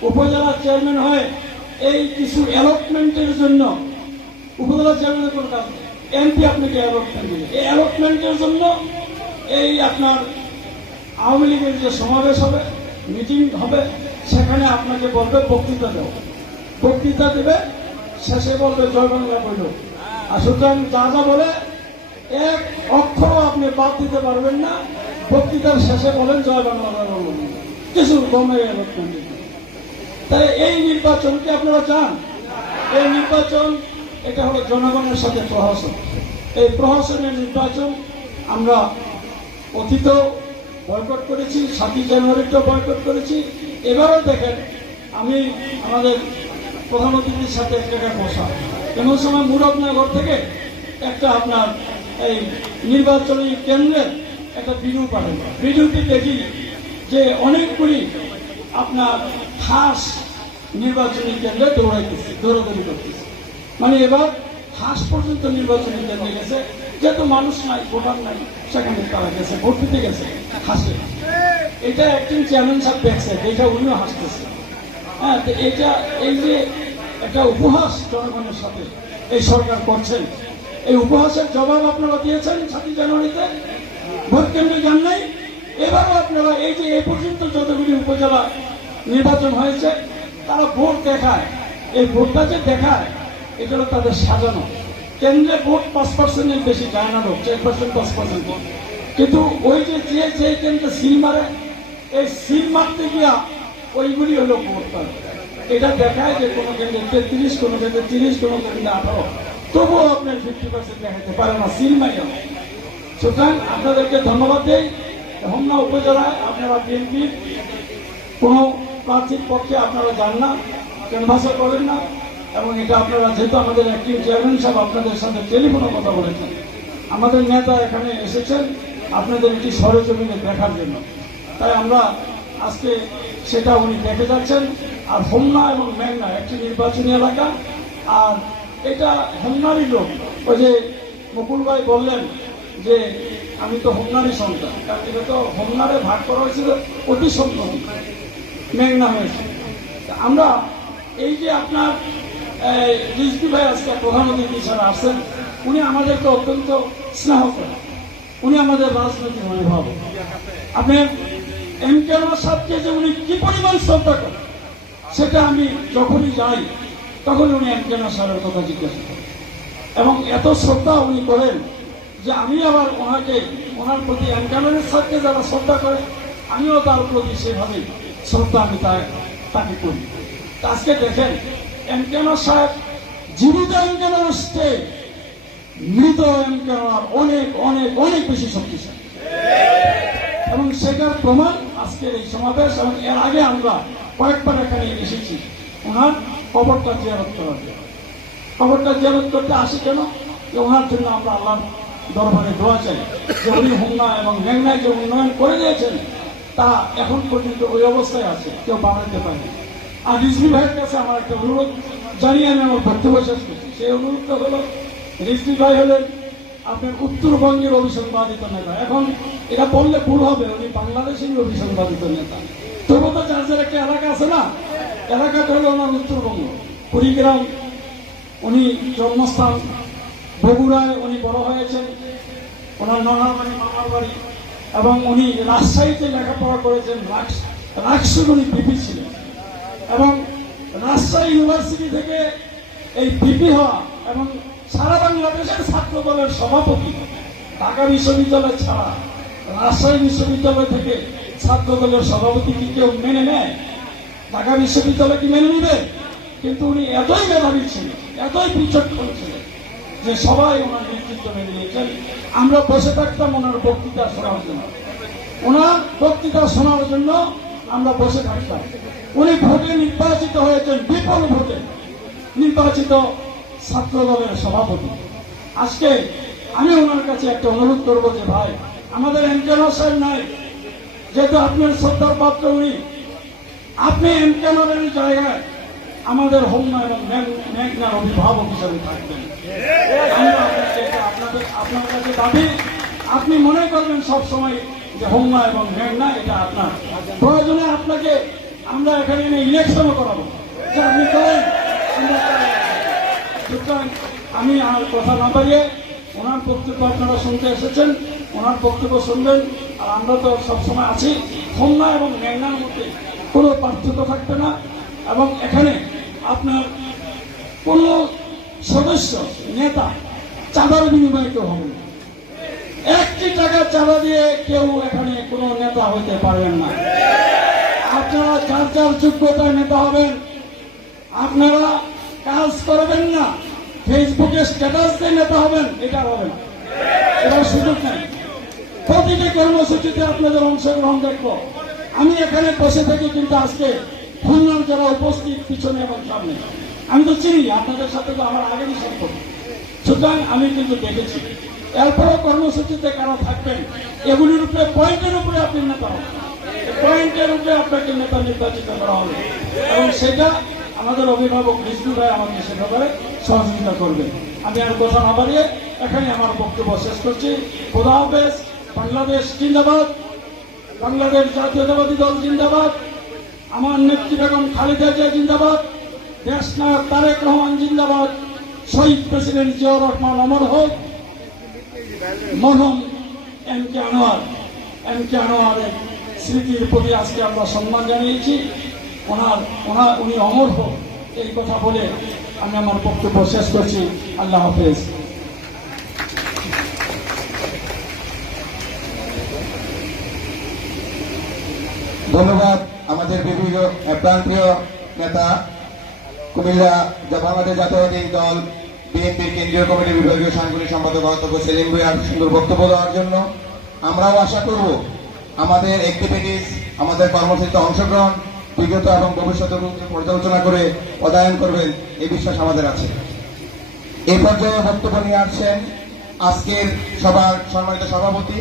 উপজেলার চেয়ারম্যান হয়ে এই কিছু অ্যালটমেন্টের জন্য, উপজেলা চেয়ারম্যানের কোনো কাজ নেই, এমপি আপনাকে অ্যালটমেন্ট দিবে, এই অ্যালটমেন্টের জন্য এই আপনার আওয়ামী লীগের যে সমাবেশ হবে, মিটিং হবে, সেখানে আপনাকে বলবে বক্তৃতা দেব, বক্তৃতা দেবে, শেষে বলবে জয় বাংলা বইল। আর সুতরাং যা যা বলে এক অক্ষরও আপনি বাদ দিতে পারবেন না। বক্তৃতার শেষে বলেন জয় বাংলা বলুন, কিছু কমে অ্যালটমেন্ট। তাই এই নির্বাচনকে আপনারা চান? এই নির্বাচন, এটা হলো জনগণের সাথে প্রহসন। এই প্রহসনের নির্বাচন আমরা অতীতেও বয়কট করেছি, 7ই জানুয়ারিতেও বয়কট করেছি। এবারও দেখেন, আমি আমাদের প্রধান অতিথির সাথে এক জায়গায় বসা, এমন সময় মুরাদনগর থেকে একটা আপনার এই নির্বাচনী কেন্দ্রের একটা ভিডিও পাঠান। ভিডিওটি দেখি যে অনেকগুলি আপনার হাঁস নির্বাচনী কেন্দ্রে দৌড়াদৌড়ি করতেছে। মানে এবার হাঁস পর্যন্ত নির্বাচনী কেন্দ্রে গেছে, যেহেতু মানুষ নাই, ভোটার নাই, সেখানে তারা গেছে, ভোট দিতে গেছে হাসে। এটা একজন চেয়ারম্যান সাহেব দেখছে, এটা উনিও হাসতেছে। হ্যাঁ, তো এটা এই যে একটা উপহাস জনগণের সাথে এই সরকার করছেন, এই উপহাসের জবাব আপনারা দিয়েছেন 7ই জানুয়ারিতে, ভোট কেন্দ্রে যান নাই। এবারও আপনারা এই যে এ পর্যন্ত যতগুলি উপজেলা নির্বাচন হয়েছে, তারা ভোট দেখায়, এই ভোটটা যে দেখায় এটা হলো তাদের সাজানো। কেন্দ্রে ভোট 5%-এর বেশি যায় না, লোক 4%, 5% ভোট। কিন্তু ওই যে কেন্দ্রে সিল মারে, এই সিল মারতে গিয়া ওইগুলি হলো ভোট। এটা দেখায় যে কোনো কেন্দ্রে 33, কোনো কেন্দ্রে 30, কোনো কেন্দ্রে 18, তবুও আপনার 50% দেখাতে পারে না, সিলমাই না। সুতরাং আপনাদেরকে ধন্যবাদ দেই। হোমনা উপজেলায় আপনারা বিএনপির কোনো প্রার্থীর পক্ষে আপনারা যান না, ক্যানভাসও করেন না, এবং এটা আপনারা যেহেতু আমাদের অ্যাক্টিভ চেয়ারম্যান সাহেব আপনাদের সাথে টেলিফোনে কথা বলেছেন, আমাদের নেতা এখানে এসেছেন আপনাদের একটি সরেজমিনে দেখার জন্য, তাই আমরা আজকে সেটা উনি দেখে যাচ্ছেন। আর হোমনা এবং মেঘনা একটি নির্বাচনী এলাকা, আর এটা হোমনারই লোক। ওই যে মুকুল ভাই বললেন যে আমি তো হোমনারই সন্তান, কারণ এটা তো হোমনারে ভাগ করা হয়েছিল অতি সম্প্রতি, মেঘনা হয়েছে। আমরা এই যে আপনার রিজভি ভাই আজকে প্রধান অতিথি হিসাবে আসছেন, উনি আমাদেরকে অত্যন্ত স্নেহ করেন, উনি আমাদের রাজনৈতিক অভিভাবক। আপনার এমকে সাহেবকে যে উনি কি পরিমাণ শ্রদ্ধা করেন সেটা আমি যখনই যাই তখনই উনি এমকে সাহেবের কথা জিজ্ঞাসা করেন, এবং এত শ্রদ্ধা উনি করেন যে আমি আবার ওনার প্রতি এমকে সাহেবকে যারা শ্রদ্ধা করে আমিও তার প্রতি সেভাবেই শ্রদ্ধা আমি তাকে করি। আজকে দেখেন এমকে সাহেব জীবিত এমকে মৃত এমকে অনেক অনেক অনেক বেশি শক্তিশালী, এবং সেটার প্রমাণ আজকের এই সমাবেশ। এবং এর আগে আমরা কয়েকবার এখানে এসেছি ওনার কবরটা জিয়ারত করার জন্য। কবরটা জিয়ারত করতে আসি কেন? যে ওনার জন্য আমরা আল্লাহর দরবারে দোয়া চাই যে উনি হোমনা এবং মেঘনায় যে উন্নয়ন করে দিয়েছেন তা এখন পর্যন্ত ওই অবস্থায় আছে, কেউ বাড়াতে পারেনি। আর রিজভি ভাইয়ের কাছে আমার একটা অনুরোধ জানিয়ে আমি আমার বক্তব্য শেষ করছি। সেই অনুরোধটা হলো, রিজভি ভাই হলেন আপনার উত্তরবঙ্গের অভিসংবাদিত নেতা। এখন এটা বললে ভুল হবে, উনি বাংলাদেশের অভিসংবাদিত নেতা। তবুও তো যার একটা এলাকা আছে না, এলাকাটা হলো ওনার উত্তরবঙ্গ, কুড়িগ্রাম উনি জন্মস্থান, বগুড়ায় উনি বড় হয়েছেন, ওনার ননার বাড়ি, মামার বাড়ি, এবং উনি রাজশাহীতে লেখাপড়া করেছেন, রাকসুর উনি পিপি ছিলেন, এবং রাজশাহী ইউনিভার্সিটি থেকে এই পিপি হওয়া এবং সারা বাংলাদেশের ছাত্র দলের সভাপতি। ঢাকা বিশ্ববিদ্যালয় ছাড়া রাজশাহী বিশ্ববিদ্যালয় থেকে ছাত্র দলের সভাপতি কি কেউ মেনে নেয়? ঢাকা বিশ্ববিদ্যালয় কি মেনে নিবে? কিন্তু উনি এতই মেধাবী ছিলেন, এতই বিচক্ষণ ছিলেন যে সবাই ওনার নেতৃত্ব মেনে নিয়েছেন। আমরা বসে থাকতাম ওনার বক্তৃতা শোনার জন্য, ওনার বক্তৃতা শোনার জন্য আমরা বসে থাকতাম। উনি ভোটে নির্বাচিত হয়েছেন, বিপুল ভোটে নির্বাচিত ছাত্র দলের সভাপতি। আজকে আমি ওনার কাছে একটা অনুরোধ করবো যে ভাই, আমাদের এমকে সাহেব নাই, যেহেতু আপনার শ্রদ্ধার পাত্র উনি, আপনি এমকে জায়গায় আমাদের হোমনা এবং মেঘনার অভিভাবক হিসাবে থাকবেন। আপনার কাছে দাবি, আপনি মনে করবেন সবসময় যে হোমনা এবং মেঘনা এটা আপনার। প্রয়োজনে আপনাকে আমরা এখানে এনে ইলেকশনও করাবো, যে আপনি করেন। সুতরাং আমি আর কথা না বাড়িয়ে ওনার বক্তব্য আপনারা শুনতে এসেছেন, ওনার বক্তব্য শুনবেন। আর আমরা তো সবসময় আছি, হোমনা এবং মেঘনার মধ্যে কোনো পার্থক্য থাকবে না, এবং এখানে আপনার কোন সদস্য নেতা চাঁদার বিনিময়ে কেউ হবে না। একটি টাকা চাঁদা দিয়ে কেউ এখানে কোনো নেতা হইতে পারবেন না। আপনারা যার যার যোগ্যতায় নেতা হবেন, আপনারা কাজ করবেন না, ফেসবুকে স্ট্যাটাস দিয়ে নেতা হবেন, এটা হবে না, এটার সুযোগ নেই। প্রতিটি কর্মসূচিতে আপনাদের অংশগ্রহণ দেখবো। আমি এখানে বসে থেকে কিন্তু আজকে খুলনার যারা উপস্থিত পিছনে এবং সামনে, আমি তো চিনি, আপনাদের সাথে তো আমার আগেরই সম্পর্ক, সুতরাং আমি কিন্তু দেখেছি। এরপরও কর্মসূচিতে কারা থাকবেন, এগুলির উপরে পয়েন্টের উপরে আপনি নেতা হবেন, পয়েন্টের উপরে আপনাকে নেতা নির্বাচিত করা হবে, এবং সেটা আমাদের অভিভাবক রিজভি ভাই আমাকে সে ব্যাপারে সহযোগিতা করবে। আমি আর কথা না বাড়িয়ে এখানে আমার বক্তব্য শেষ করছি। খোদা হাফেজ। বাংলাদেশ জিন্দাবাদ, বাংলাদেশ জাতীয়তাবাদী দল জিন্দাবাদ, আমার নেত্রী বেগম খালেদা জিয়া জিন্দাবাদ, দেশ নায়ক তারেক রহমান জিন্দাবাদ, শহীদ প্রেসিডেন্ট জিয়াউর রহমান অমর হোক, মরহুম এমকে আনোয়ারের স্মৃতির প্রতি আজকে আমরা সম্মান জানিয়েছি। উনি অমর হোক, এই কথা বলে আমি আমার বক্তব্য শেষ করছি। আল্লাহ হাফেজ। ধন্যবাদ আমাদের বিভিন্ন প্রান্তীয় নেতা কুমিল্লা যা বাংলাদেশ জাতীয়তাবাদী দল বিএনপির কেন্দ্রীয় কমিটির বিভাগীয় সাংগঠনিক সম্পাদক অধ্যক্ষ সেলিম ভুঁইয়ার সুন্দর বক্তব্য দেওয়ার জন্য। আমরাও আশা করব আমাদের অ্যাক্টিভিটিস, আমাদের কর্মসূচিতে অংশগ্রহণ বিগত এবং ভবিষ্যতের পর্যালোচনা করে পদায়ন করবেন এই বিশ্বাস আমাদের আছে। এই পর্যায়ে বক্তব্য নিয়ে আসছেন আজকের সভার সম্মানিত সভাপতি,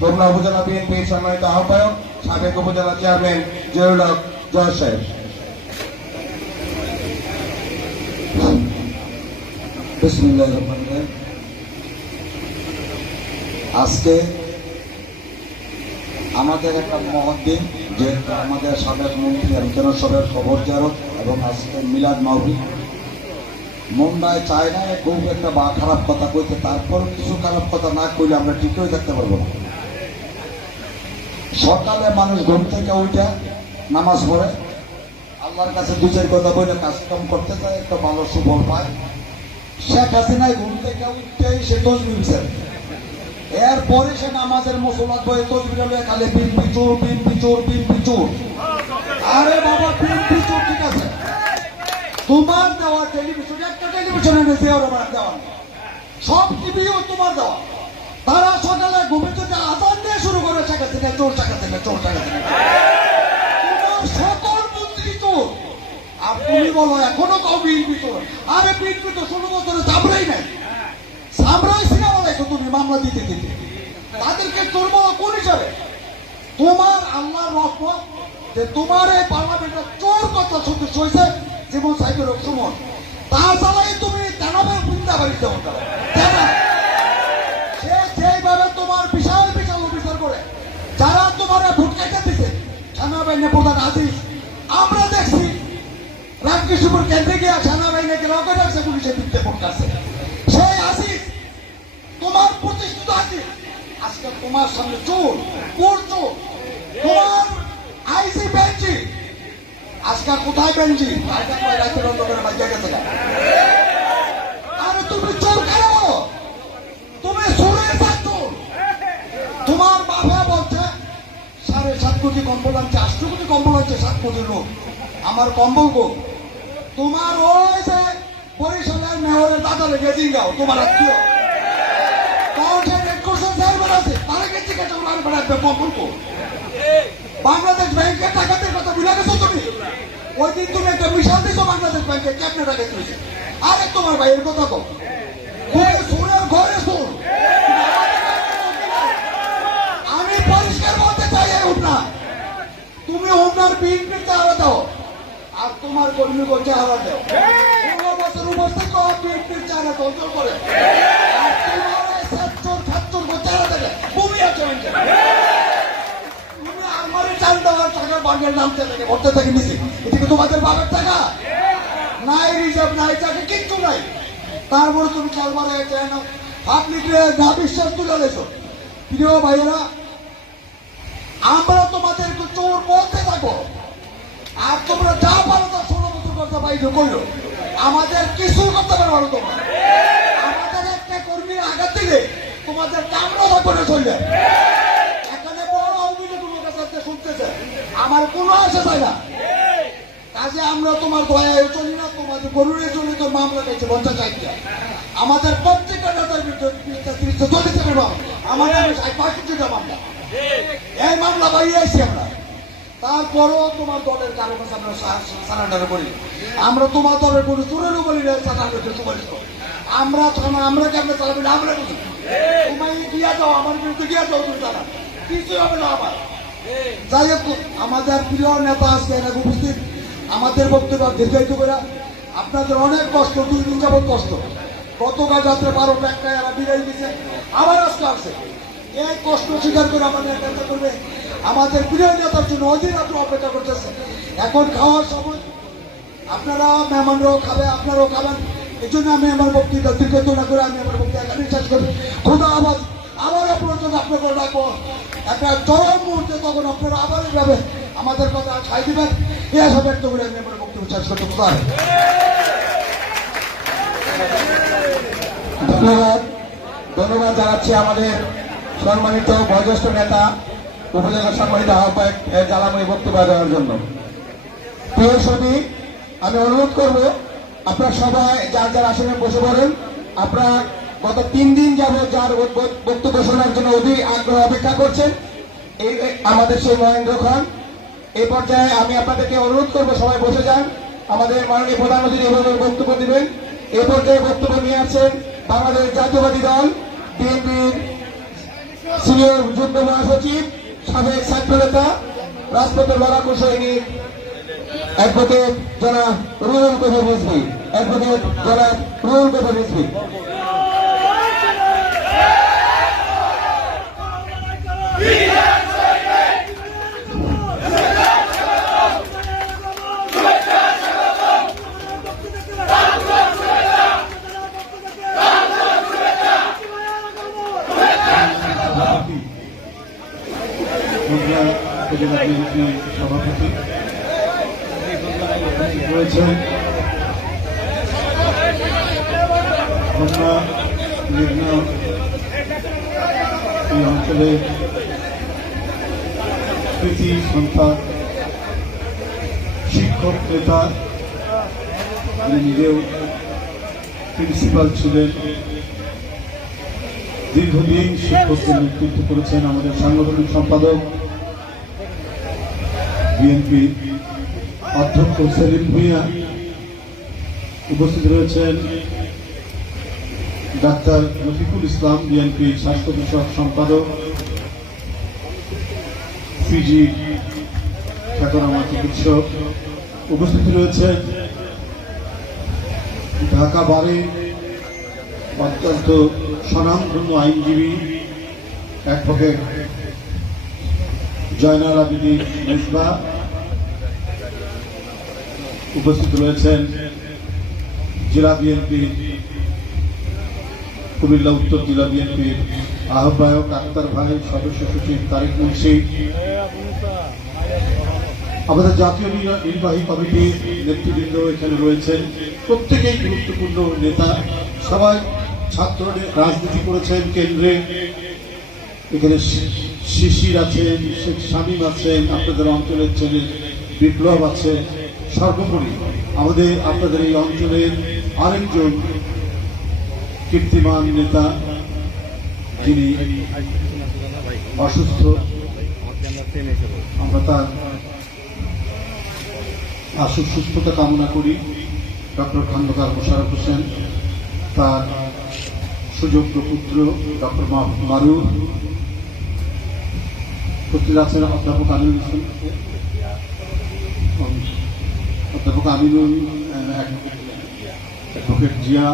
বগুড়া উপজেলা বিএনপির সম্মানিত আহ্বায়ক, সাবেক উপজেলা চেয়ারম্যান জহিরুল হক জয় সাহেব। বিসমিল্লাহির রহমানির রহিম। আজকে আমাদের একটা মহৎ দিন, যেহেতু আমাদের সাবেক মন্ত্রী একজনের সবের খবর জারত এবং আজকে মিলাদ মাহফিল। মন্দায় চায় না খুব একটা বা খারাপ কথা কইতে, তারপর কিছু খারাপ কথা না কইলে আমরা টিকেও থাকতে পারবো না। সকালে মানুষ ঘুম থেকে উঠে নামাজ পড়ে আল্লাহর কাছে দু চার কথা বলে কাজকাম করতে চায়, একটা ভালো সুফল পায়। শেখ হাসিনায় ঘুম থেকে উঠতেই সে তসবিহ বিচার, এরপরে সে নামাজের মুসল্লাত বয়ে তসবিহ লয়ে খালি বিন পিচুর বিন পিচুর বিন পিচুর। আরে বাবা, বিন পিচুর ঠিক আছে, তোমার দেওয়া টেলিভিশন, একটা টেলিভিশনের দেওয়া সব টিভিও তোমার দেওয়া। তারা সকালে ঘুমে যদি আজান দিয়ে শুরু করে শেখ হাসিনা চোর, শেখ হাসিনা চোর, শেখ হাসিনা তোমার সকল মন্ত্রী চোর। আর তুমি বলো এখনো কাউ বিএনপি চোর। আরে বিএনপি তো 16 বছরে চামড়াই নাই, চামড়াই সিনেমা দেখো তুমি মামলা দিতে দিতে, তাদেরকে চোর বলো কোন হিসাবে? তোমার আল্লাহর রহমত যে তোমার এই পার্লামেন্টের চোর কথা সদস্য হয়েছে যেমন সাইকেল সুমন, তা চালাই তুমি দানবের বৃন্দা বাড়িতে হতে সে যেভাবে তোমার বিশাল বিশাল অফিসার করে যারা তোমার ভোট কেটে দিতে সেনাবাহিনী প্রধান আজিজ, আমরা দেখছি রামকৃষ্ণপুর কেন্দ্রে গিয়ে সেনাবাহিনীকে লকে রাখছে, পুলিশের বিরুদ্ধে ভোট কাটছে। সেই আজিজ তোমার প্রতিষ্ঠিত আজিজ আজকে তোমার সামনে চোর, কোর চোর। তোমার আইসি বেঞ্চি আজকে কোথায় বেঞ্চি? রাতের অন্ধকারে বাজে গেছে না। আরে তুমি চোর কেন বলো? তুমি চোরের চোর। তোমার বাবা বলছে 7.5 কোটি কম্বল আনছে, 8 কোটি কম্বল আনছে, 7 কোটি লোক। আমার কম্বল গো তোমার ওই যে বরিশালের মেয়রের দাদা রেখে দিয়ে যাও, তোমার আত্মীয় বাংলাদেশ ব্যাংকের টাকাতের কথা ভুলে গেছো তুমি। ওই দিন তুমি একটা মিশাল দিছো বাংলাদেশ ব্যাংকের ক্যাপ্টেন টাকা তুলেছে। আরে তোমার ভাইয়ের কথা কো, সুরের ঘরে সুর। আমি পরিষ্কার বলতে চাই না, তুমি ওনার বিএনপির চেহারা দাও আর তোমার কর্মী চেহারা দাও। 16 বছর উপস্থিত বিএনপির চেহারা দল করে তোমাদের বাবার টাকা নাই, রিজার্ভ নাই, টাকা কিচ্ছু নাই। তারপরে তুমি চালবারে হাত লিখে না বিশ্বাস তুলে রেছো। প্রিয় ভাইয়েরা, আমরা তোমাদেরকে চোর বলতে থাকো আর তোমরা যা পারো তা 16 বছর করতে বাইরে করলো, আমাদের কিছু করতে পারো তোমরা। আমাদের একটা কর্মীর আঘাত দিলে তোমাদের কামড়া করে চলবে। এখানে বড় অভিযোগ তোমার কাছে শুনতেছে, আমার কোনো আশা চাই না। কাজে আমরা তোমার দয়ায় চলি না, তোমাদের গরুরে চলি। তো মামলা গেছে 50 আমাদের প্রত্যেকটা নেতার বিরুদ্ধে চলেছে আমাদের 65টা মামলা। এই মামলা বাড়িয়েছি আমরা, তারপরও তোমার দলের কারো কাছে আমরা সারেন্ডার করি। আমরা তোমার দলের কোনো চোরেরও বলি না আমরা থানা, আমরা কেমন চালাবি না, আমরা বুঝি তোমায় দিয়া যাও, আমার বিরুদ্ধে দিয়া যাও, তুমি জানা কিছুই হবে না আমার। যাই হোক, আমাদের প্রিয় নেতা আজকে এরা উপস্থিত। আমাদের বক্তব্য দীর্ঘায়িত করে আপনাদের অনেক কষ্ট, 2 দিন যাবত কষ্ট। গতকাল রাত্রে 12টায় এরা বিদায় দিচ্ছে, আবার আজকে আসছে। এই কষ্ট স্বীকার করে আমাদের নেতা করবে, আমাদের প্রিয় নেতার জন্য অধীর রাত্রে অপেক্ষা করতেছে। এখন খাওয়ার সময়, আপনারা মেহমানরাও খাবে, আপনারাও খাবেন। এই জন্য আমি আমার বক্তৃতা দীর্ঘায়িত না করে আমি আমার বক্তৃতা এখানে শেষ করি। খোদা আবার আপনার জন্য আপনাকে ডাকবো একটা চরম মুহূর্তে, তখন আপনারা আবার এইভাবে আমাদের কথা খাই দিবেন। এসব ব্যক্ত করে আমি আমার বক্তব্য শেষ করতে পারি। ধন্যবাদ জানাচ্ছি আমাদের সম্মানিত বয়োজ্যেষ্ঠ নেতা, উপজেলা সম্মানিত আহ্বায়ক জ্বালাময়ী বক্তব্য দেওয়ার জন্য। প্রিয় সঙ্গী, আমি অনুরোধ করবো আপনারা সবাই যার যার আসনে বসে পড়েন। আপনারা গত 3 দিন যাবত যার বক্তব্য শোনার জন্য অধীর আগ্রহ অপেক্ষা করছেন এই আমাদের সেই মহেন্দ্র খান। এই পর্যায়ে আমি আপনাদেরকে অনুরোধ করবো সবাই বসে যান। আমাদের মাননীয় প্রধানমন্ত্রী এভাবে বক্তব্য দিবেন। এই পর্যায়ে বক্তব্য নিয়ে আসছেন বাংলাদেশ জাতীয়বাদী দল বিএনপির সিনিয়র যুগ্ম মহাসচিব, সাবেক ছাত্র নেতা, রাজপথের লড়াকু সৈনিক অ্যাডভোকেট জনাব রুহুল কবির রিজভী। অ্যাডভোকেট জনাব রুহুল কবির রিজভী। উপজেলা বিএনপি সভাপতি রয়েছেন, বন্যা মেঘনা এই অঞ্চলে কৃতি সন্থা শিক্ষক নেতা, তিনি নিজেও প্রিন্সিপাল ছিলেন, দীর্ঘদিন শিক্ষকদের নেতৃত্ব করেছেন। আমাদের সাংগঠনিক সম্পাদক বিএনপি অধ্যক্ষ সেলিম ভূঁইয়া, উপস্থিত রয়েছেন ডাক্তার রফিকুল ইসলাম, বিএনপি স্বাস্থ্য বিষয়ক সম্পাদক, পিজি ঠাকুরামা চিকিৎসক, উপস্থিত রয়েছেন ঢাকা বারে অত্যন্ত স্বনামধন্য আইনজীবী অ্যাডভোকেট জয়নাল আবেদীন মেজবাহ, উপস্থিত রয়েছেন জেলা বিএনপি কুমিল্লা উত্তর জেলা বিএনপির আহ্বায়ক আক্তার ভাই, সদস্য সচিব তারিক মুন্সি, আমাদের জাতীয় নির্বাহী কমিটির নেতৃবৃন্দ এখানে রয়েছেন, প্রত্যেকেই গুরুত্বপূর্ণ নেতা, সবাই ছাত্র রাজনীতি করেছেন কেন্দ্রে। এখানে শিশির আছেন, শেখ শামীম আছেন, আপনাদের অঞ্চলের ছেলে বিপ্লব আছে। সর্বোপরি আপনাদের এই অঞ্চলের আরেকজন কীর্তিমান নেতা, যিনি অসুস্থ, আমরা তার আশু সুস্থতা কামনা করি। ডক্টর খন্দকার মোশাররফ হোসেন, তার সুযোগ্য পুত্র ডক্টর মারুফ, উপস্থিত আছেন অধ্যাপক আমিনুল হোসেন, অধ্যাপক আমিনুল, অ্যাডভোকেট জিয়া,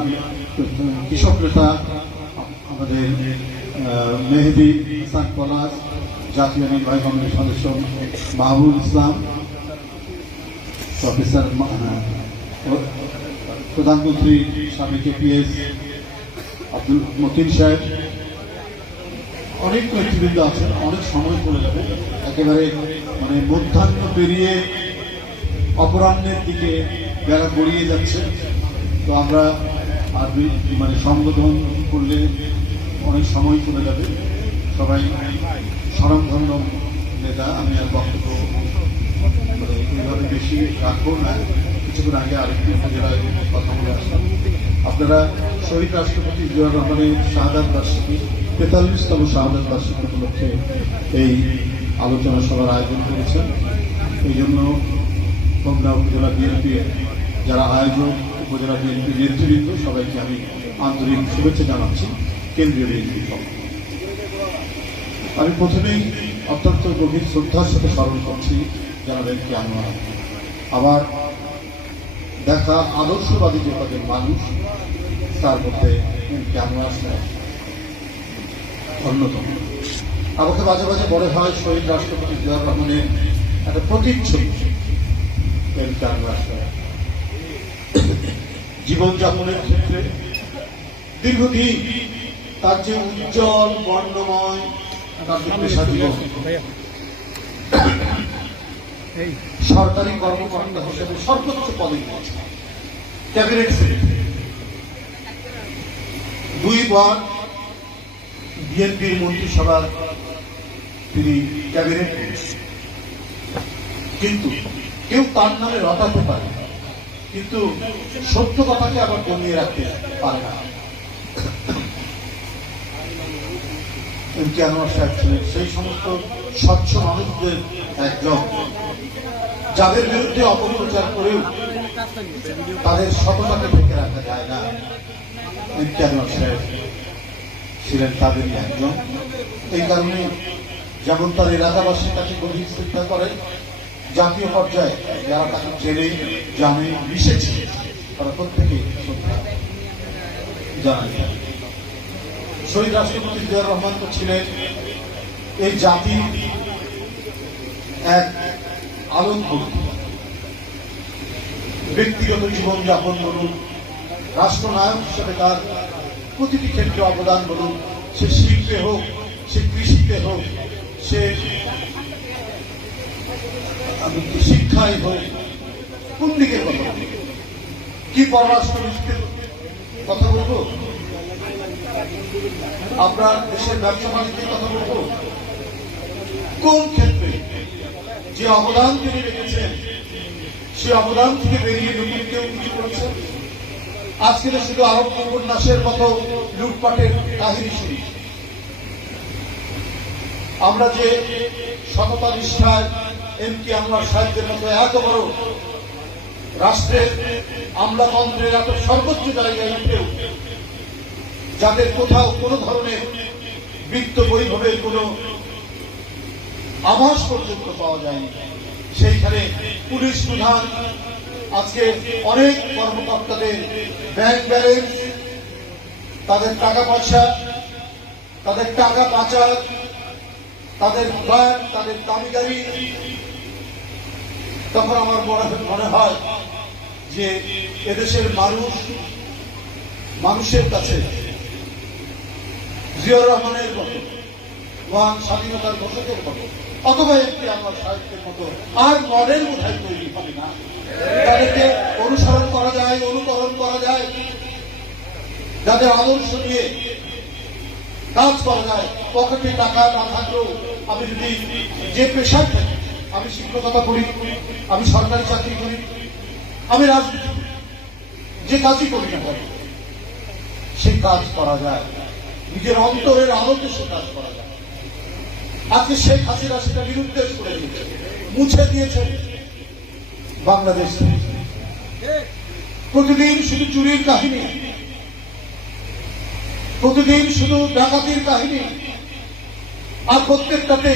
কৃষক নেতা আমাদের মেহেদি হাসান পলাশ, জাতীয় নির্বাহী কমিটির সদস্য মাহবুব ইসলাম, প্রফেসর প্রধানমন্ত্রী সাবেক এপিএস আব্দুল মতিন সাহেব, অনেক নেতৃবৃন্দ আছেন। অনেক সময় পড়ে যাবে, একেবারে মধ্যাহ্ন পেরিয়ে অপরাহ্নের দিকে বেলা গড়িয়ে যাচ্ছে। তো আমরা আর সম্বোধন করলে অনেক সময় চলে যাবে। সবাই স্বনামধন্য নেতা, আমি আর বক্তব্য এইভাবে বেশি রাখবো না। কিছুক্ষণ আগে আরেকটি উপজেলায় কথা বলে আসলাম। আপনারা শহীদ রাষ্ট্রপতি জিয়াউর রহমানের শাহাদাত বার্ষিকী ৪৩তম শাহাদাত বার্ষিকী উপলক্ষে এই আলোচনা সভার আয়োজন করেছেন। এই জন্য হোমনা উপজেলা বিএনপির যারা আয়োজক, উপজেলা বিএনপির নেতৃবৃন্দ, সবাইকে আমি আন্তরিক শুভেচ্ছা জানাচ্ছি কেন্দ্রীয় বিএনপির পক্ষ। আমি প্রথমেই অত্যন্ত গভীর শ্রদ্ধার সাথে স্মরণ করছি জনাবের আনোয়ার। আবার দেখা আদর্শবাদী যে কজন মানুষ, তার মধ্যে আনোয়ার সাহেব অন্যতম। আমাকে মাঝে মাঝে মনে হয় শহীদ রাষ্ট্রপতি জিয়াউর রহমানের একটা প্রতিচ্ছবি আনোয়ার সাহেব। জীবনযাপনের ক্ষেত্রে দীর্ঘদিন তার যে উজ্জ্বল বর্ণময় তার যে পেশা জীবন, সরকারি কর্মকর্তা হিসেবে সর্বোচ্চ পদে গিয়েছেন, ক্যাবিনেট সেক্রেটারি, 2 বার বিএনপির মন্ত্রিসভার তিনি ক্যাবিনেট করেছেন। কিন্তু কেউ তার নামে রটাতে পারে, কিন্তু সত্য কথাকে আবার দমিয়ে রাখতে পারে না। এমপি আনোয়ার সাহেব ছিলেন সেই সমস্ত স্বচ্ছ মানুষদের একজন, যাদের বিরুদ্ধে অপপ্রচার করেও তাদের সততাকে ঢেকে রাখা যায় না। এমপি আনোয়ার সাহেব ছিলেন তাদেরই একজন। এই কারণে যেমন তার এলাকাবাসীর কাছে গভীর শ্রদ্ধা করে, জাতীয় পর্যায়ে যারা তাকে জেলে জানে মিশেছে তারা প্রত্যেকেই শ্রদ্ধা জানায়। শহীদ রাষ্ট্রপতি জিয়াউর রহমান তো ছিলেন এই জাতির এক আলোকবর্তী। ব্যক্তিগত জীবনযাপন বলুন, রাষ্ট্রনায়ক হিসেবে তার প্রতিটি ক্ষেত্রে অবদান বলুন, সে শিল্পে হোক, সে কৃষিতে হোক, সে শিক্ষায় হোক, কোন দিকের কথা বলব, কি পররাষ্ট্রনীতির কথা বলবো, আপনার দেশের ব্যবসা বাণিজ্যের কথা বলবো, কোন ক্ষেত্রে যে অবদান তিনি রেখেছেন সে অবদান থেকে বেরিয়ে নতুন কেউ কিছু করেছেন? আজকে তো শুধু আরব উপন্যাসের মতো লুটপাটের কাহিনী শুনি। আমরা যে সততা নিষ্ঠায় এমপি আনোয়ার সাহেবদের মতো এত বড় রাষ্ট্রের আমলাতন্ত্রের এত সর্বোচ্চ জায়গায় উঠেও যাদের কোথাও কোনো ধরনের বিত্ত বৈভবের কোনো আভাস পর্যন্ত পাওয়া যায়নি, সেইখানে পুলিশ প্রধান আজকে অনেক কর্মকর্তাদের ব্যাংক ব্যালেন্স, তাদের টাকা পয়সা, তাদের টাকা পাচার, তাদের ব্যাংক, তাদের দামি গাড়ি, তখন আমার মনে হয় যে এদেশের মানুষের কাছে জিয়াউর রহমানের মতো, মহান স্বাধীনতার ঘোষকের মতো, অথবা এমপি আনোয়ার সাহেবের মতো আর মডেল বোধহয় তৈরি হবে না। তাদেরকে অনুসরণ করা যায়, অনুকরণ করা যায়, যাদের আদর্শ নিয়ে কাজ করা যায়। পকেটে টাকা না থাকলেও আমি যদি যে পেশায় থাকি, আমি শিক্ষকতা করি, আমি সরকারি চাকরি করি, আমি রাজনীতি করি, যে কাজই করি না কেন সেই কাজ করা যায়, নিজের অন্তরের আলোতে সে কাজ করা যায়। আজকে শেখ হাসিনা সেটা নিরুদ্দেশ করে দিয়েছে, মুছে দিয়েছে বাংলাদেশ। প্রতিদিন শুধু চুরির কাহিনী, প্রতিদিন শুধু ডাকাতির কাহিনী, আর প্রত্যেকটাতে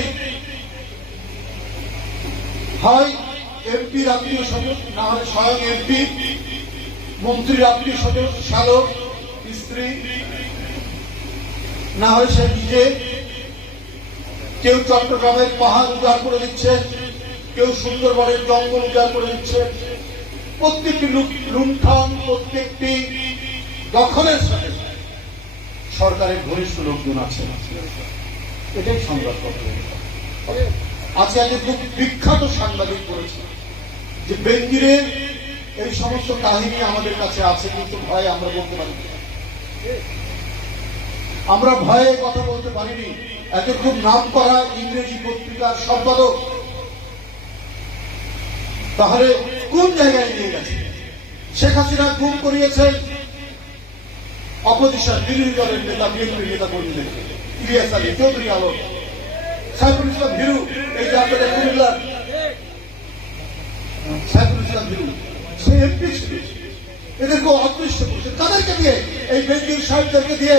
হয় এমপির আত্মীয় স্বজন, না হলে স্বয়ং এমপি, মন্ত্রীর আত্মীয় স্বজন, শালক, স্ত্রী, না হয় সে নিজে। কেউ চট্টগ্রামের পাহাড় উজাড় করে দিচ্ছে, কেউ সুন্দরবনের জঙ্গল উজাড় করে দিচ্ছে। প্রত্যেকটি লুণ্ঠন, প্রত্যেকটি দখলের সাথে সরকারের ঘনিষ্ঠ লোকজন আছে। এটাই সংবাদপত্র। আজকে একজন বিখ্যাত সাংবাদিক বলেছে যে বেঙ্গিরের এই সমস্ত কাহিনী আমাদের কাছে আছে, কিন্তু ভয়ে আমরা বলতে পারিনি। আমরা ভয়ে কথা বলতে পারিনি। একজন খুব নাম করা ইংরেজি পত্রিকার সম্পাদক তাহলে কোন জায়গায় নিয়ে গেছে? শেখ হাসিনা গুম করিয়েছেন অপোজিশন বিরোধী দলের নেতা, বিএনপি নেতা কর্মীদেরকে, ইলিয়াস আলী, চৌধুরী আলম, সাইফুল ইসলাম ভিরু, এই যে আপনাদের কুমিল্লার সাইফুল ইসলাম ভিরু, সে এমপি ছিল, এদেরকে অদৃশ্য করছে। তাদেরকে দিয়ে, এই বেঙ্গির সাহেবদেরকে দিয়ে,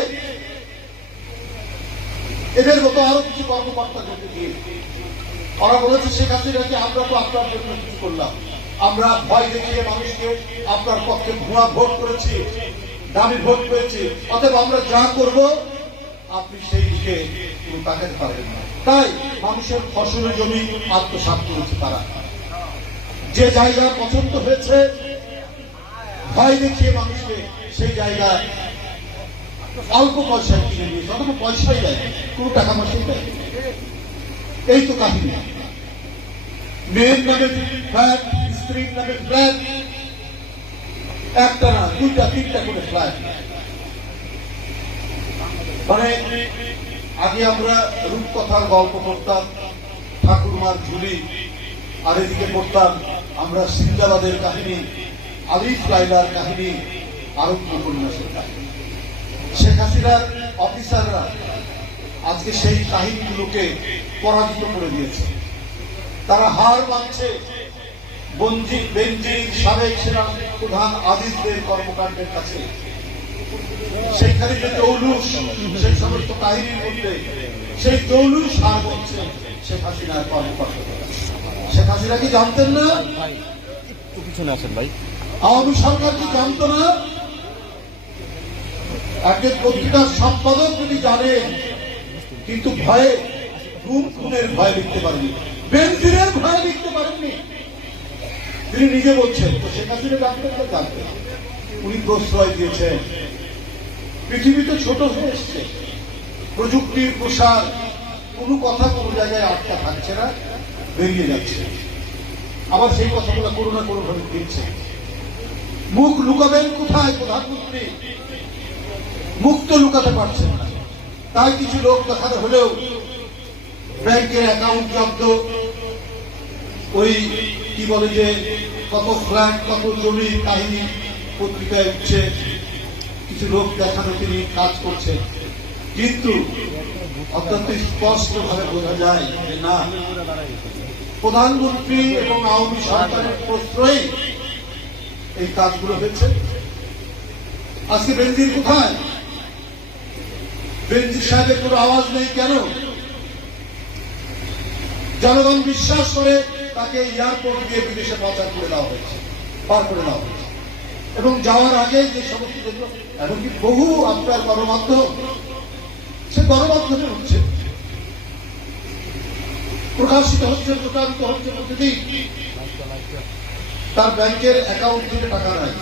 এদের মতো আরো কিছু কর্মকর্তাদেরকে দিয়ে ওরা বলেছে শেখ হাসিনাকে আমরা তো আপনার জন্য কিছু করলাম, আমরা ভয় দেখিয়ে মানুষকে আপনার পক্ষে ভুয়া ভোট করেছি, দামি ভোট পেয়েছি, অতএব আমরা যা করব আপনি সেই দিকে তাকাতে পারবেন না। তাই মানুষের ফসলের জমি আত্মসাৎ করেছে তারা। যে জায়গা পছন্দ হয়েছে ভয় দেখিয়ে মানুষকে সেই জায়গা অল্প পয়সায় কিনে নিয়েছে, অথবা পয়সাই দেয়, কোনো টাকা পয়সাই দেয়। এই তো কাহিনী। মেয়ের নামে ফ্ল্যাট, স্ত্রীর নামে ফ্ল্যাট, একটা না, দুইটা তিনটা করে ফ্ল্যাট। মানে আগে আমরা রূপকথার গল্প করতাম, ঠাকুরমার ঝুলি, আর এদিকে পড়তাম আমরা সিন্দাবাদের কাহিনী, আলিফ লাইলার কাহিনী আরম্ভ উপন্যাসের কাহিনী। শেখ হাসিনার অফিসাররা আজকে সেই কাহিনীগুলোকে পরাজিত করে দিয়েছে। তারা হার মানছে বেনজির সাবেক সেনা প্রধান আজিজদের কর্মকাণ্ডের কাছে। সেইখানে যে জৌলুস, সেই সমস্ত কাহিনীর মধ্যে সেই জৌলুস হার হচ্ছে শেখ হাসিনার কর্মকর্তা। শেখ হাসিনা কি জানতেন না? আওয়ামী সরকার কি জানতো না? একজন পত্রিকার সম্পাদক যদি জানেন, কিন্তু ভয়ে গুম খুনের ভয় লিখতে পারেননি, বেনজিরের ভয় লিখতে পারেননি। তিনি নিজে বলছেন, তো শেখ হাসিনা জানতেন না? জানতেন। উনি প্রশ্রয় দিয়েছেন। পৃথিবীতে ছোট হয়ে এসছে, প্রযুক্তির প্রসার, কোনো কথা কোনো জায়গায় আটকা থাকছে না, বেরিয়ে যাচ্ছে। আবার সেই কথাগুলো কোনো না কোনো ভাবে দিচ্ছে। মুখ লুকাবেন কোথায় প্রধানমন্ত্রী? মুখ তো লুকাতে পারছেন না। তাই কিছু লোক দেখাতে হলেও ব্যাংকের অ্যাকাউন্ট জব্দ, ওই কি বলে যে কত ফ্ল্যাট কত জমির কাহিনী পত্রিকায় উঠছে, কিছু লোক দেখানো তিনি কাজ করছেন। কিন্তু অত্যন্ত স্পষ্ট ভাবে বোঝা যায় যে না, প্রধানমন্ত্রী এবং আওয়ামী সরকারের প্রশ্রয়ে এই কাজগুলো হয়েছে। আজকে বেনজির কোথায়? বেনজির সাহেবের কোনো আওয়াজ নেই কেন? জনগণ বিশ্বাস করে তাকে এয়ারপোর্ট দিয়ে বিদেশে পাচার করে দেওয়া হয়েছে, পার করে দেওয়া হয়েছে। এবং যাওয়ার আগে যে সমস্ত যেগুলো, এমনকি বহু আপনার গণমাধ্যম, সে গণমাধ্যমে হচ্ছে, প্রকাশিত হচ্ছে, প্রচারিত হচ্ছে প্রতিদিন। তার ব্যাংকের অ্যাকাউন্ট থেকে টাকা নাই,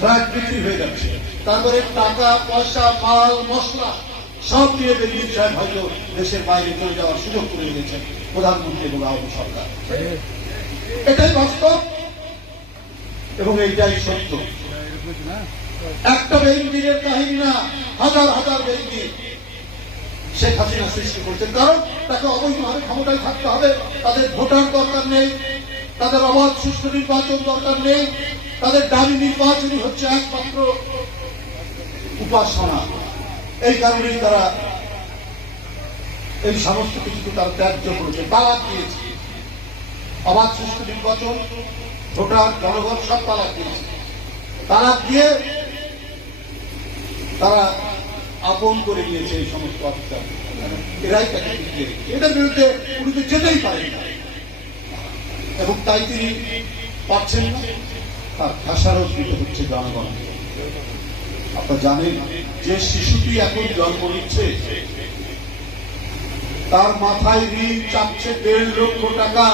ফ্ল্যাট বিক্রি হয়ে যাচ্ছে। তারপরে টাকা পয়সা মাল মশলা সব দিয়ে বেনজির সাহেব হয়তো দেশের বাইরে চলে যাওয়ার সুযোগ করে দিয়েছেন প্রধানমন্ত্রী এবং আওয়ামী সরকার। এটাই বাস্তব এবং এইটাই সত্য। একটা বেনজিরের কাহিনী না, হাজার হাজার বেনজির শেখ হাসিনা সৃষ্টি করছেন। কারণ তাকে অবৈধভাবে ক্ষমতায় থাকতে হবে, তাদের ভোটার দরকার নেই, তাদের অবাধ সুষ্ঠু নির্বাচন দরকার নেই, তাদের দাবি নির্বাচনই হচ্ছে একমাত্র উপাসনা। এই কারণেই তারা এই সমস্ত কিছুকে তারা ত্যায্য করেছে, তালাক দিয়েছে। অবাধ সুষ্ঠু নির্বাচন, ভোটার, জনগণ সব তালাক দিয়েছে। তালাক দিয়ে তারা আপন করে নিয়েছে এই সমস্ত অফিসার। এরাই তাকে টিকিয়ে রেখেছে। এটার বিরুদ্ধে উনি তো যেতেই পারেন না, এবং তাই তিনি পাচ্ছেন না। তার খেসারত দিতে হচ্ছে জনগণ। আপনারা জানেন যে শিশুটি এখন জন্ম নিচ্ছে, তার মাথায় ঋণ চাপছে 1.5 লক্ষ টাকা।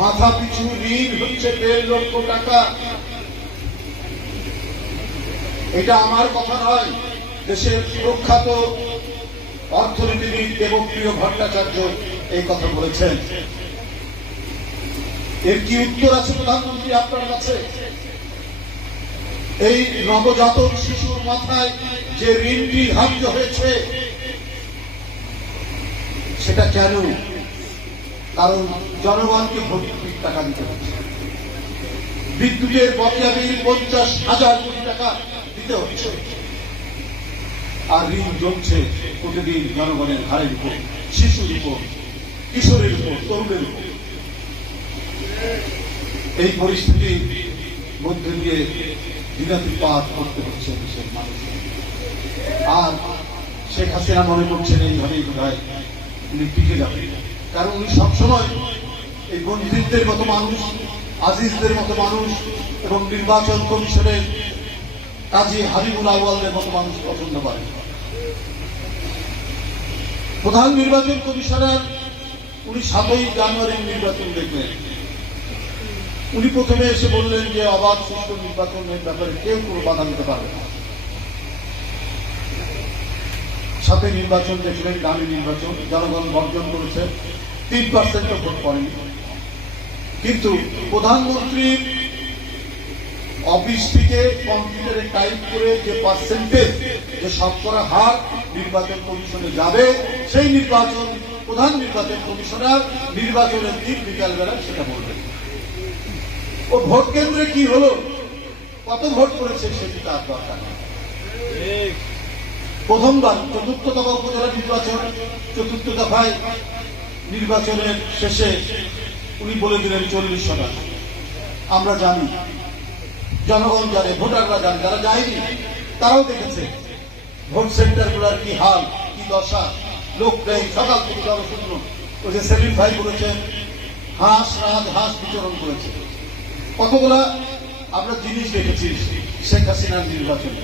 মাথা পিছু ঋণ হচ্ছে 1.5 লক্ষ টাকা। এটা আমার কথা নয়, দেশের প্রখ্যাত অর্থনীতিবিদ দেবপ্রিয় ভট্টাচার্য এই কথা বলেছেন। এর কি উত্তর আছে প্রধানমন্ত্রী আপনার কাছে? এই নবজাতক শিশুর মাথায় যে ঋণটি ধার্য হয়েছে সেটা কেন? কারণ জনগণকে ভর্তুকির টাকা দিতে হচ্ছে, বিদ্যুতের বকেয়া বিল 50,000 কোটি টাকা দিতে হচ্ছে, আর ঋণ জমছে প্রতিদিন জনগণের ঘাড়ের উপর, শিশুর উপর, কিশোরের উপর, তরুণের উপর। এই পরিস্থিতির মধ্যে দিয়ে দিনাতিপাত করতে হচ্ছে দেশের মানুষকে। আর শেখ হাসিনা মনে করছেন এইভাবেই বোধহয় উনি টিকে যাবেন। কারণ উনি সবসময় এই বঞ্চিতদের মতো মানুষ, আজিজদের মতো মানুষ এবং নির্বাচন কমিশনের কাজী হাবিবুল আউয়ালদের মতো মানুষ পছন্দ করেন। প্রধান নির্বাচন কমিশনার উনি 7ই জানুয়ারির নির্বাচন দেখবেন। উনি প্রথমে এসে বললেন যে অবাধ সুষ্ঠু নির্বাচনের ব্যাপারে কেউ কোনো বাধা দিতে পারবে না। 7 নির্বাচন দেখলেন, দামি নির্বাচন, জনগণ বর্জন করেছে, 3% ভোট পড়েনি। কিন্তু প্রধানমন্ত্রীর অফিস থেকে কম্পিউটারে টাইপ করে যে পার্সেন্টেজ, যে শতকরা হার নির্বাচন কমিশনে যাবে, সেই নির্বাচন প্রধান নির্বাচন কমিশনার নির্বাচনের দিন বিকালবেলা সেটা বলবেন। ও ভোট কেন্দ্রে কি হলো, কত ভোট করেছে সেটি তার দরকার নেই। প্রথমবার ৪র্থ দফা উপজেলা নির্বাচন, ৪র্থ দফায় নির্বাচনের শেষে উনি বলে দিলেন 40%। আমরা জানি, জনগণ জানে, ভোটাররা জানে, যারা যায়নি তারাও দেখেছে ভোট সেন্টারগুলোর কি হাল, কি দশা, লোক নেই, সকাল থেকে জনশূন্য। ওই যে সেলিফাই করেছেন, হাঁস রাজহাঁস বিচরণ করেছে। কতগুলা আমরা জিনিস দেখেছি শেখ হাসিনার নির্বাচনে।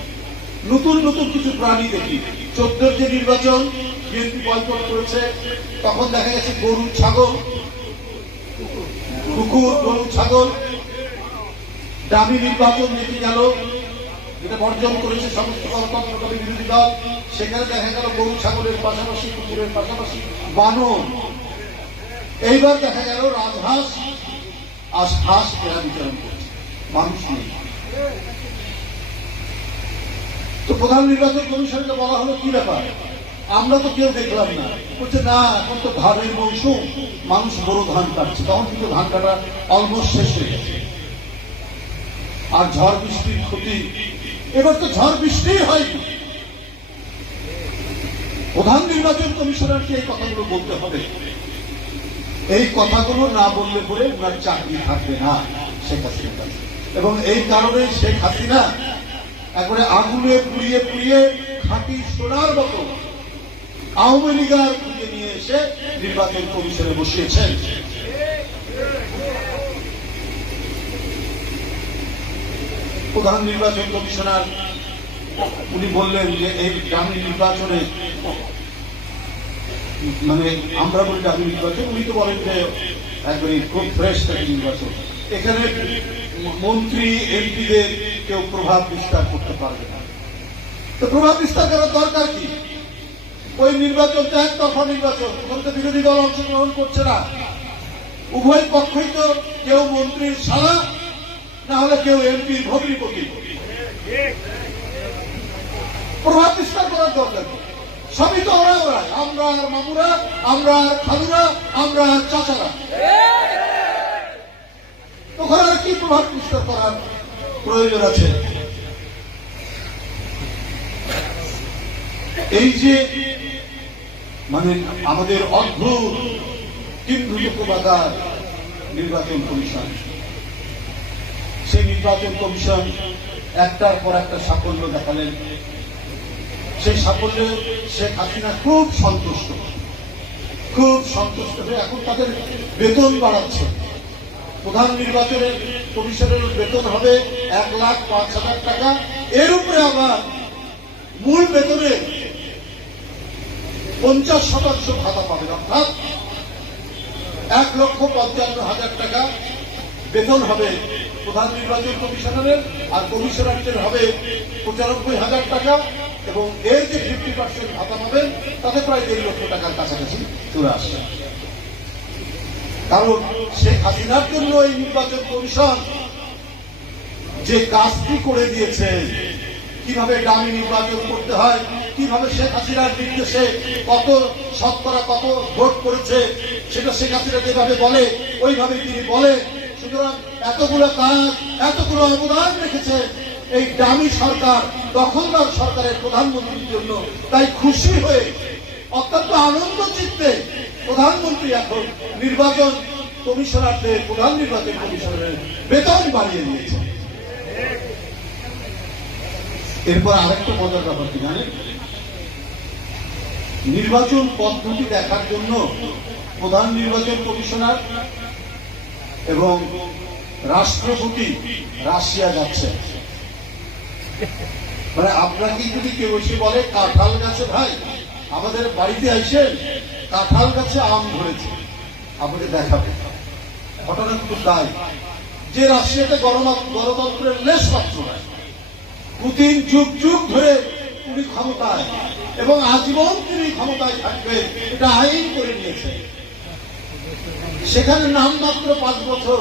নতুন নতুন কিছু প্রাণী দেখি। 14 যে নির্বাচন বিএনপি বয়কট করেছে, তখন দেখা গেছে গরু ছাগল, কুকুর গরু ছাগল। দামি নির্বাচন যেটি গেল, এটা বর্জন করেছে সমস্ত গণতন্ত্রকামী বিরোধী দল, সেখানে দেখা গেল গরু ছাগলের পাশাপাশি কুকুরের পাশাপাশি বানর। এইবার দেখা গেল রাজহাঁস আর হাঁস এরা বিতরণ করছে, মানুষ নেই। তো প্রধান নির্বাচন কমিশনকে বলা হলো কি ব্যাপার, আমরা তো কেউ দেখলাম না। বলছে না, এখন তো ধানের মৌসুম, মানুষ বড় ধান কাটছে। তখন কিন্তু ধান কাটা অলমোস্ট শেষ হয়ে গেছে, আর ঝড় বৃষ্টির ক্ষতি। এবার তো ঝড় বৃষ্টি হয়নি। প্রধান নির্বাচন কমিশনারকে এই কথাগুলো বলতে হবে। এই কথাগুলো না বললে পরে ওনার চাকরি থাকবে না শেখ হাসিনার কাছে। এবং এই কারণে শেখ হাসিনা একবারে আগুনে পুড়িয়ে পুড়িয়ে খাঁটি সোনার মতো আওয়ামী লীগার খুঁজে নিয়ে এসে নির্বাচন কমিশনে বসিয়েছেন। প্রধান নির্বাচন কমিশনার উনি বললেন যে এই গ্রামীণ নির্বাচনে, মানে আমরা বলি গ্রামীণ নির্বাচন, উনি তো বলেন যে একবারে খুব ফ্রেশ থাকে নির্বাচন, এখানে মন্ত্রী এমপিদের কেউ প্রভাব বিস্তার করতে পারবে না। তো প্রভাব বিস্তার করার দরকার কি? ওই নির্বাচন তো একতরফা নির্বাচন, ওখানে তো বিরোধী দল অংশগ্রহণ করছে না। উভয় পক্ষই তো কেউ মন্ত্রীর শালা, না হলে কেউ এমপির ভগ্নিপতি। প্রভাব বিস্তার করার দরকার কি? সবই তো ওরা ওরাই, আমরা আর মামুরা, আমরা আর খালুরা, আমরা আর চাচারা। ওখানে আর কি প্রভাব বিস্তার করার প্রয়োজন আছে? এই যে মানে আমাদের অদ্ভুত কিন্তু রূপবাদার নির্বাচন কমিশন, সেই নির্বাচন কমিশন একটার পর একটা সাফল্য দেখালেন। সেই সাফল্যে শেখ হাসিনা খুব সন্তুষ্ট হয়ে এখন তাদের বেতন বাড়াচ্ছে। প্রধান নির্বাচনের কমিশনের বেতন হবে 1,05,000 টাকা। এর উপরে আবার মূল বেতনের 50% ভাতা পাবেন, অর্থাৎ 1,55,000 টাকা বেতন হবে প্রধান নির্বাচন কমিশনারের, আর কমিশনারদের হবে 95,000 টাকা। এবং এর যে 50% ভাতা পাবেন তাতে প্রায় 1.5 লক্ষ টাকার কাছাকাছি চলে আসছে। কারণ শেখ হাসিনার জন্য এই নির্বাচন কমিশন যে কাজটি করে দিয়েছে, কিভাবে ডামি নির্বাচন করতে হয়, কিভাবে শেখ হাসিনার নির্দেশে কত শতকরা কত ভোট করেছে, সেটা শেখ হাসিনা যেভাবে বলে ওইভাবে তিনি বলে। সুতরাং এতগুলো কাজ, এতগুলো অবদান রেখেছে এই ডামি সরকার, দখলদার সরকারের প্রধানমন্ত্রীর জন্য। তাই খুশি হয়ে অত্যন্ত আনন্দ চিত্তে প্রধানমন্ত্রী এখন নির্বাচন কমিশনারদের, প্রধান নির্বাচন কমিশনারের বেতন বাড়িয়ে দিয়েছে। এরপর আরেকটা মজার ব্যাপার কি জানেন, নির্বাচন পদ্ধতি দেখার জন্য প্রধান নির্বাচন কমিশনার এবং রাষ্ট্রপতি রাশিয়া যাচ্ছে। মানে আপনাকে যদি কেউ এসে বলে কাঁঠাল গাছে ভাই আমাদের বাড়িতে আসেন, কাঁঠাল গাছে আম ধরেছে, আপনাকে দেখাবে। ঘটনা কিন্তু তাই যে রাশিয়াতে গণতন্ত্রের লেশ মাত্র নাই। পুতিন যুগ যুগ ধরে উনি ক্ষমতায় এবং আজীবন তিনি ক্ষমতায় থাকবে, এটা আইন করে নিয়েছে। সেখানে নামমাত্র 5 বছর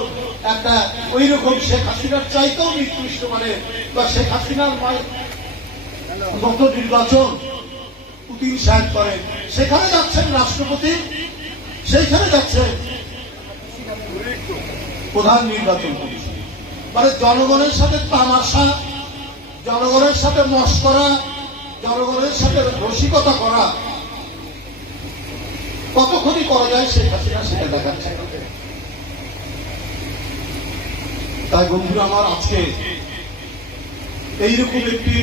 একটা ওই রকম শেখ হাসিনার চাইতেও নিকৃষ্ট মানে বা শেখ হাসিনার মত নির্বাচন পুতিন সাহেব করেন। সেখানে যাচ্ছেন রাষ্ট্রপতি, সেইখানে যাচ্ছেন প্রধান নির্বাচন কমিশন। মানে জনগণের সাথে তামাশা, জনগণের সাথে মশকরা, জনগণের সাথে রসিকতা করা কতক্ষণই করা যায় শেখ হাসিনা সেটা দেখাচ্ছে। তাই বন্ধুরা আমার, আজকে এইরকম একটি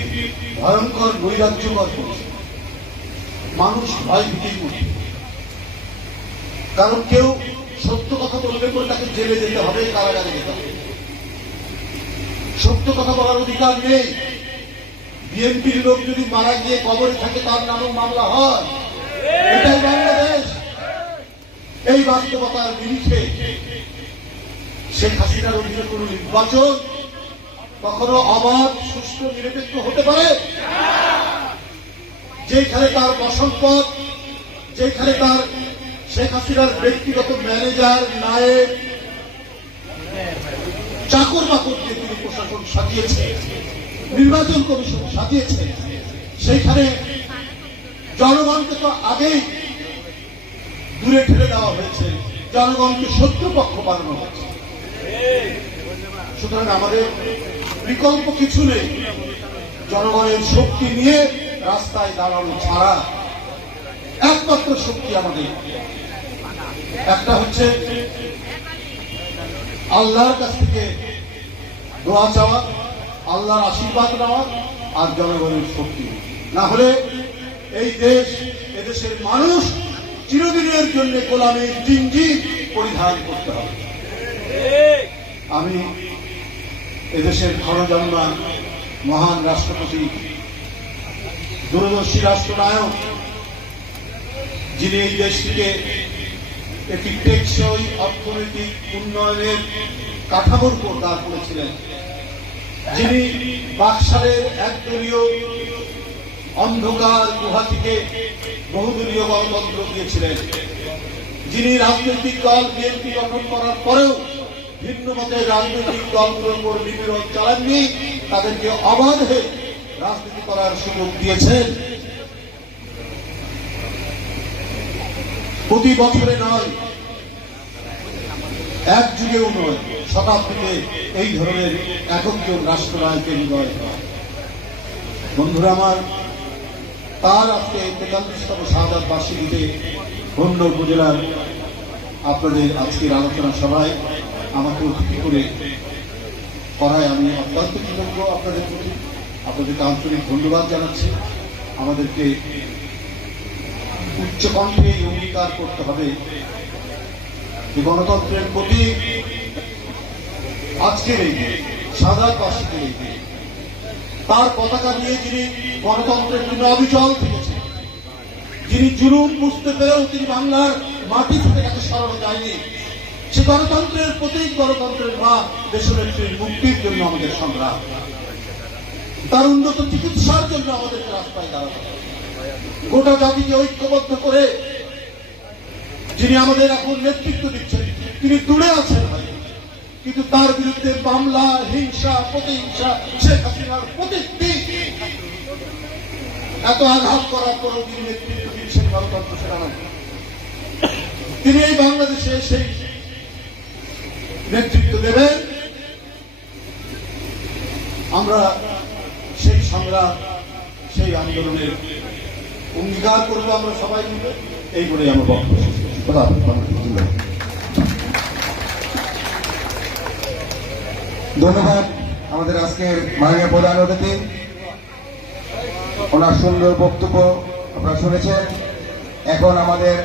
ভয়ঙ্কর নৈরাজ্যকর করছে, মানুষ ভয় ভীতি করছে। কারণ কেউ সত্য কথা বলবে বলে তাকে জেলে যেতে হবে, কারাগারে যেতে হবে। সত্য কথা বলার অধিকার নেই। বিএনপির লোক যদি মারা গিয়ে কবরে থাকে তার নামেও মামলা হয়। এটাই বাংলাদেশ। এই বাস্তবতার বিরুদ্ধে শেখ হাসিনার অধীনে কোন নির্বাচন কখনো অবাধ, সুষ্ঠু, নিরপেক্ষ হতে পারে? যেখানে তার বসম্পদ, যেখানে তার শেখ হাসিনার ব্যক্তিগত ম্যানেজার, নায়েক, চাকর বাকর দিয়ে তিনি প্রশাসন সাজিয়েছে, নির্বাচন কমিশন সাজিয়েছে, সেইখানে জনগণকে তো আগেই দূরে ঠেলে দেওয়া হয়েছে, জনগণকে শত্রুপক্ষ বানানো হয়েছে। সুতরাং আমাদের বিকল্প কিছু নেই, জনগণের শক্তি নিয়ে রাস্তায় দাঁড়ানো ছাড়া। একমাত্র শক্তি আমাদের একটা হচ্ছে আল্লাহর কাছ থেকে দোয়া চাওয়া, আল্লাহর আশীর্বাদ নেওয়া, আর জনগণের শক্তি। না হলে এই দেশ, এদেশের মানুষ চিরদিনের জন্য গোলামীর জিঞ্জির পরিধান করতে হবে। আমি এদেশের ক্ষণজন্মান মহান রাষ্ট্রপতি, দূরদর্শী রাষ্ট্রনায়ক, যিনি এই দেশটিকে একটি টেকসই অর্থনৈতিক উন্নয়নের কাঠামোর উপর দাঁড় করেছিলেন, যিনি বাকশালের একদলীয় অন্ধকার গুহা থেকে বহুদলীয় গণতন্ত্র দিয়েছিলেন, যিনি রাজনৈতিক দল বিএনপি গঠন করার পরেও ভিন্ন মতের রাজনৈতিক দলগুলোর উপর নিপীড়ন চালাননি, তাদেরকে অবাধে রাজনীতি করার সুযোগ দিয়েছেন। প্রতি বছরে নয়, এক যুগেও নয়, শতাব্দীতে এই ধরনের একজন রাষ্ট্রনায়কের হৃদয়। বন্ধুরা আমার, তার আজকে ৪৩তম শাহাদাত বার্ষিকীতে হোন্ড উপজেলার আপনাদের আজকের আলোচনা সভায় আমাকে অতিথি করে করায় আমি অত্যন্ত কৃতজ্ঞ আপনাদের প্রতি। আপনাদেরকে আন্তরিক ধন্যবাদ জানাচ্ছি। আমাদেরকে উচ্চ কণ্ঠে অঙ্গীকার করতে হবে যে গণতন্ত্রের প্রতি আজকের এই শাহাদাত বার্ষিকীর এই তার পতাকা নিয়ে যিনি গণতন্ত্রের জন্য অবিচল থেকেছেন, যিনি জুলুম বুঝতে পেরেও তিনি বাংলার মাটি থেকে তাকে সরানো যায়নি, সে গণতন্ত্রের প্রতীক, গণতন্ত্রের মা দেশনেত্রীর মুক্তির জন্য আমাদের সংগ্রাম, তার উন্নত চিকিৎসার জন্য আমাদেরকে রাস্তায় দাঁড়াতে হবে। গোটা জাতিকে ঐক্যবদ্ধ করে যিনি আমাদের এখন নেতৃত্ব দিচ্ছেন, তিনি দূরে আছেন কিন্তু তার বিরুদ্ধে মামলা, হিংসা, প্রতিহিংসা, শেখ হাসিনার প্রতিটি এত আঘাত করার পরও তিনি নেতৃত্ব দিচ্ছেন গণতন্ত্র সেনারা। তিনি এই বাংলাদেশে সেই নেতৃত্ব দেবেন। আমরা সেই সংগ্রাম, সেই আন্দোলনের অঙ্গীকার করবো আমরা সবাই মিলে। এই বলেই আমার বক্তব্য শেষ করছি। ধন্যবাদ আমাদের আজকের মাননীয় প্রধান অতিথি, ওনার সুন্দর বক্তব্য আপনারা শুনেছেন। এখন আমাদের